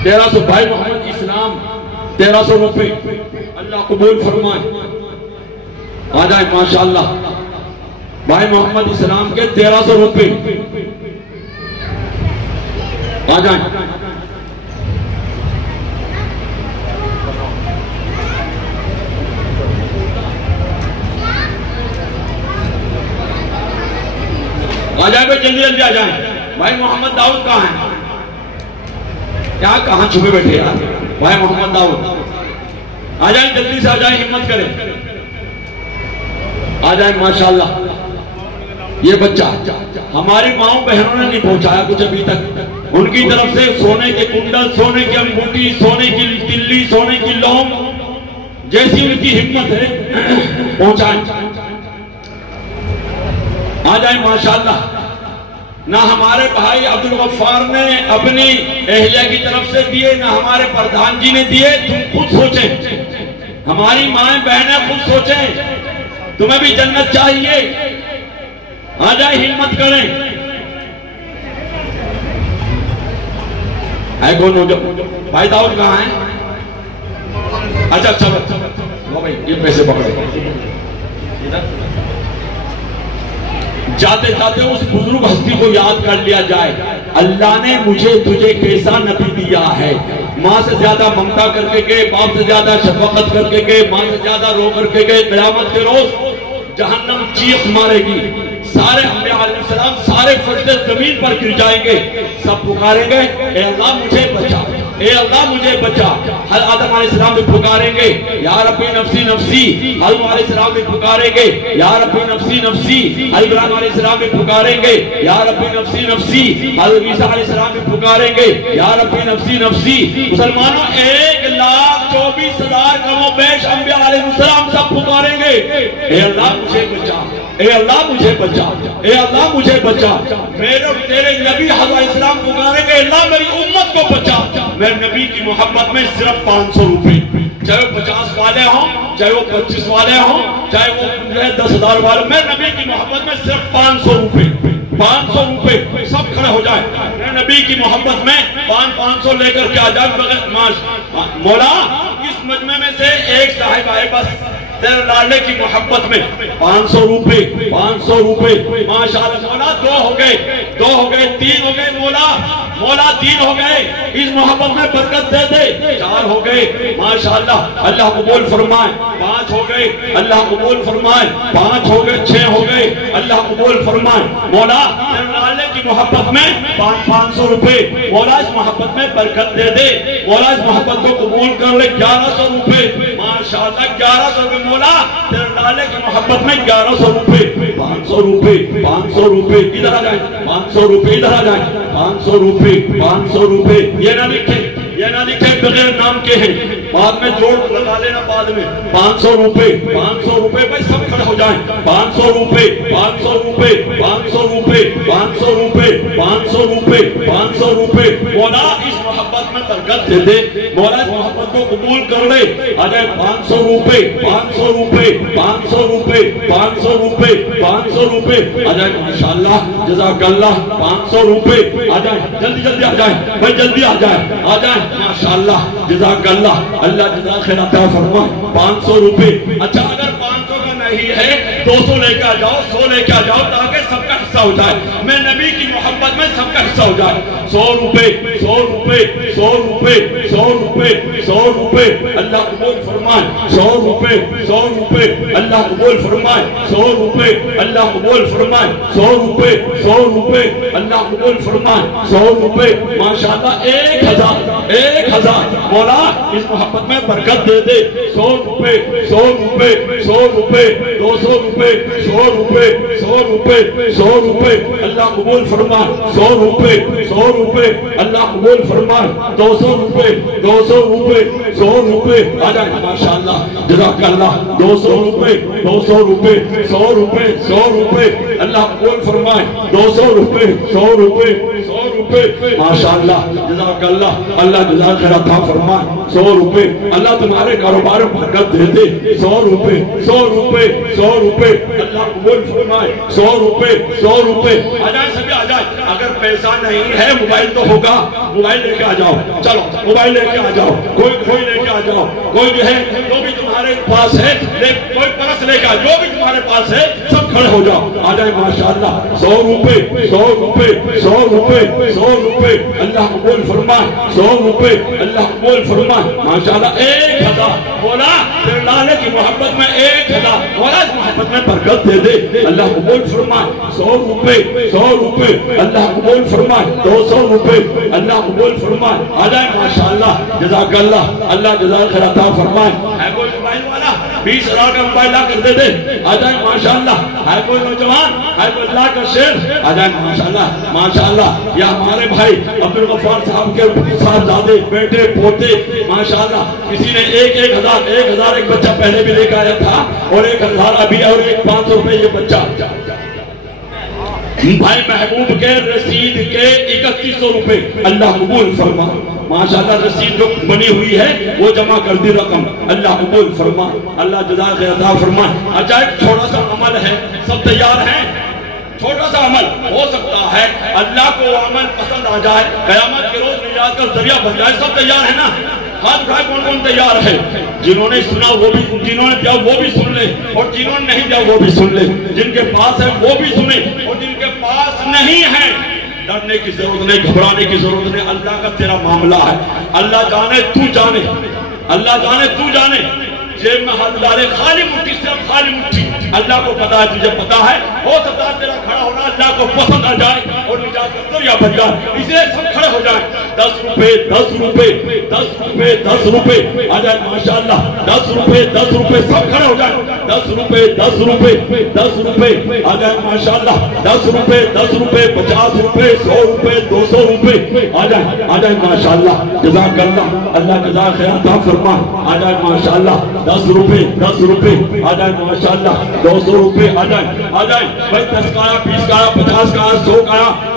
1300. بھائی محمد اسلام 1300 روپے اللہ قبول فرمائے. آ جائیں ماشاءاللہ. بھائی محمد اسلام کے 1300 روپے آ جائیں. آ جائیں بھائی جلدی جلدی آ جائیں. بھائی محمد داؤد کہاں ہیں کیا کہاں چھپے بیٹھے یار. بھائی محمد داؤد آ جائیں جلدی سے آ جائیں ہمت کریں آ جائیں ماشاءاللہ. یہ بچہ ہماری ماؤں بہنوں نے نہیں پہنچایا کچھ ابھی تک. ان کی طرف سے سونے کے کنڈل سونے کی انگوٹھی سونے کی تلی سونے کی لونگ جیسی ان کی ہمت ہے پہنچائیں. آ جائیں ماشاءاللہ. نہ ہمارے بھائی عبدالغفار نے اپنی اہلیہ کی طرف سے دیے نہ ہمارے پردھان جی نے دیے. تم خود سوچیں ہماری مائیں بہنیں خود سوچیں تمہیں بھی جنت چاہیے. آ جائیں ہمت کریں. ہے کون ہو جو بھائی داؤد کہاں ہیں. اچھا بھائی یہ پیسے پکڑے. جاتے جاتے اس بزرگ ہستی کو یاد کر لیا جائے. اللہ نے مجھے تجھے کیسا نبی دیا ہے. ماں سے زیادہ ممتا کر کے گئے باپ سے زیادہ شفقت کر کے گئے ماں سے زیادہ رو کر کے گئے. قیامت کے روز جہنم چیخ مارے گی. سارے انبیاء علیہ السلام سارے فرشتے زمین پر گر جائیں گے. سب پکاریں گے اے اللہ مجھے بچا اے اللہ مجھے بچا. حضرت آدم علیہ السلام بھی پکاریں گے یا ربی نفسی نفسی. حضرت علیہ السلام بھی پکاریں گے یا ربی نفسی نفسی. حضرت ابراہیم علیہ السلام بھی پکاریں گے یا ربی نفسی نفسی. حضرت عیسیٰ علیہ السلام بھی پکاریں گے یا ربی نفسی نفسی. مسلمانوں 1,24,000 کم و بیش انبیاء علیہ السلام سب پکاریں گے اے اللہ مجھے بچا اے اللہ مجھے بچا اے اللہ مجھے بچا. میرے تیرے نبی حضرت علیہ السلام پکاریں گے اللہ میری امت کو بچا. میں نبی کی محبت میں صرف 500 روپے چاہے وہ 50 والے ہوں چاہے وہ 25 والے ہوں چاہے وہ 10,000 والے. میں نبی کی محبت میں صرف 500 روپے 500 روپے، سب کھڑے ہو جائیں نبی کی محبت میں 500 لے کر کے آ جائیں مولا اس مجمع میں سے ایک صاحب آئے بس تیرے لالے کی محبت میں 500 روپے 500 روپے ماشاءاللہ مولا 2 ہو گئے 3 ہو گئے مولا 3 ہو گئے اس محبت میں برکت دے دے 4 ہو گئے ماشاءاللہ اللہ قبول فرمائے 5 ہو گئے اللہ قبول فرمائے 5 ہو گئے 6 ہو گئے اللہ قبول فرمائے مولا تیرے لالے کی محبت میں 500 روپے مولا اس محبت میں برکت دے دے مولا اس محبت کو قبول کر لے 1100 روپے ماشاءاللہ 1100 روپے مولا تیرے لالے کی محبت میں 1100 روپے 500 روپے 500 روپے ادھر آ جائیں 500 روپے ادھر آ جائیں 500 روپے 500 روپے یہ نہ لکھے بغیر نام کے ہیں بعد میں جوڑ لگا لینا بعد میں 500 روپے بھائی سب کھڑے ہو جائیں 500 روپے 500 روپے 500 روپے 500 روپے 500 روپے 500 روپے مولا اس محبت میں برکت دے دے مولا اس محبت کو قبول کر لے آ جائے 500 روپے 500 روپے 500 روپے 500 روپے 500 روپے آ جائے ماشاءاللہ جزاک اللہ 500 روپے آ جائیں جلدی آ جائیں بھائی جلدی آ جائیں ماشاءاللہ جزاک اللہ اللہ جزاک خیر عطا فرمائے 500 روپے اچھا اگر 500 کا نہیں ہے 200 لے کے آ جاؤ 100 لے کے آ جاؤ تاکہ سب کا حصہ ہو جائے میں نبی کی محبت میں سب کا حصہ ہو جائے 100 روپے 100 روپے 100 روپے 100 روپے 100 روپے اللہ قبول فرمائے 100 روپے 100 روپے اللہ قبول فرمائے 100 روپے اللہ قبول فرمائے 100 روپے 100 روپے اللہ قبول فرمائے 100 روپے ماشاءاللہ 1000 مولا اس محبت میں برکت دے دے 100 روپے 100 روپے 100 روپے 200 روپے 100 روپے 100 روپے 100 روپے اللہ قبول فرمائے 100 روپے 100 روپے اللہ قبول فرمائے 200 روپے 200 روپے 100 روپے آ جائیں ماشاءاللہ جزاک اللہ 200 روپے 200 روپے 100 روپے 100 روپے اللہ قبول فرمائے 200 روپے 100 روپے 100 روپے ماشاءاللہ جزاک اللہ اللہ جزاک خیر عطا فرمائے 100 روپے اللہ تمہارے کاروبار میں برکت دے دے 100 روپے 100 روپے 100 روپے اللہ قبول فرمائے 100 روپے 100 روپے آ جائیں سبھی آ جائیں اگر پیسہ نہیں ہے موبائل تو ہوگا موبائل لے کے آ جاؤ چلو موبائل لے کے آ جاؤ کوئی لے کے آ جاؤ کوئی جو ہے جو بھی تمہارے پاس ہے کوئی پرس لے کے آ جو بھی تمہارے پاس ہے سب کھڑے ہو جاؤ آ جائیں ماشاءاللہ 100 روپے 100 روپے 100 روپے 100 روپے اللہ قبول فرمائے 100 روپے اللہ قبول فرمائے ماشاءاللہ 1000 مولا تیرے لالے کی محبت میں 1000 مولا اس محبت میں برکت دے دے اللہ قبول فرمائے 100 روپے 100 روپے اللہ قبول فرمائے 200 روپے اللہ قبول فرمائے آ جائیں ماشاءاللہ جزاک اللہ اللہ جزاک خیر عطا فرمائے ہے کوئی موبائل والا 20,000 کا موبائل لا کر دے دے آ جائیں ماشاءاللہ ہے کوئی نوجوان ہے کوئی اللہ کا شیر آ جائیں ماشاءاللہ یا ہمارے بھائی عبدالغفار صاحب کے صاحبزادے بیٹے پوتے ماشاءاللہ کسی نے 1000 ایک بچہ پہلے بھی لے کے آیا تھا اور 1000 ابھی اور 500 روپے یہ بچہ بھائی محبوب کے رسید کے 3100 روپے اللہ قبول فرما ماشاءاللہ رسید جو بنی ہوئی ہے وہ جمع کر دی رقم اللہ قبول فرما اللہ جزاک عطا فرما اچھا ایک چھوٹا سا عمل ہے سب تیار ہیں چھوٹا سا عمل ہو سکتا ہے اللہ کو وہ عمل پسند آ جائے قیامت کے روز نجات کا ذریعہ بن جائے سب تیار ہے نا ہاتھ اٹھائے کون تیار ہے جنہوں نے سنا وہ بھی جنہوں نے دیا وہ بھی سن لے اور جنہوں نے نہیں دیا وہ بھی سن لے جن کے پاس ہے وہ بھی سنے اور جن کے پاس نہیں ہے ڈرنے کی ضرورت نہیں گھبرانے کی ضرورت نہیں اللہ کا تیرا معاملہ ہے اللہ جانے تو جانے اللہ جانے تو جانے جیب میں ہاتھ ڈالے خالی مٹھی سے خالی مٹھی اللہ کو پتا ہے تجھے پتا ہے ہو سکتا ہے تیرا کھڑا ہونا اللہ کو پسند آ جائے اور نجات کا ذریعہ بن جائے اس لیے سب کھڑے ہو جائیں 10 روپے 10 روپے 10 روپے 10 روپے آ جائیں ماشاءاللہ 10 روپے 10 روپے سب کھڑے ہو جائیں 10 روپے 10 روپے 10 روپے آ جائیں ماشاءاللہ 10 روپے 10 روپے 50 روپے 100 روپے 200 روپے آ جائیں ماشاءاللہ جزاک اللہ اللہ جزاک عطا فرما آ جائیں ماشاءاللہ 10 روپے 10 روپے آ جائیں ماشاءاللہ 200 روپے آ جائیں بھائی 10 کا آیا 20 کا آیا 50 کا آیا 100 کا آیا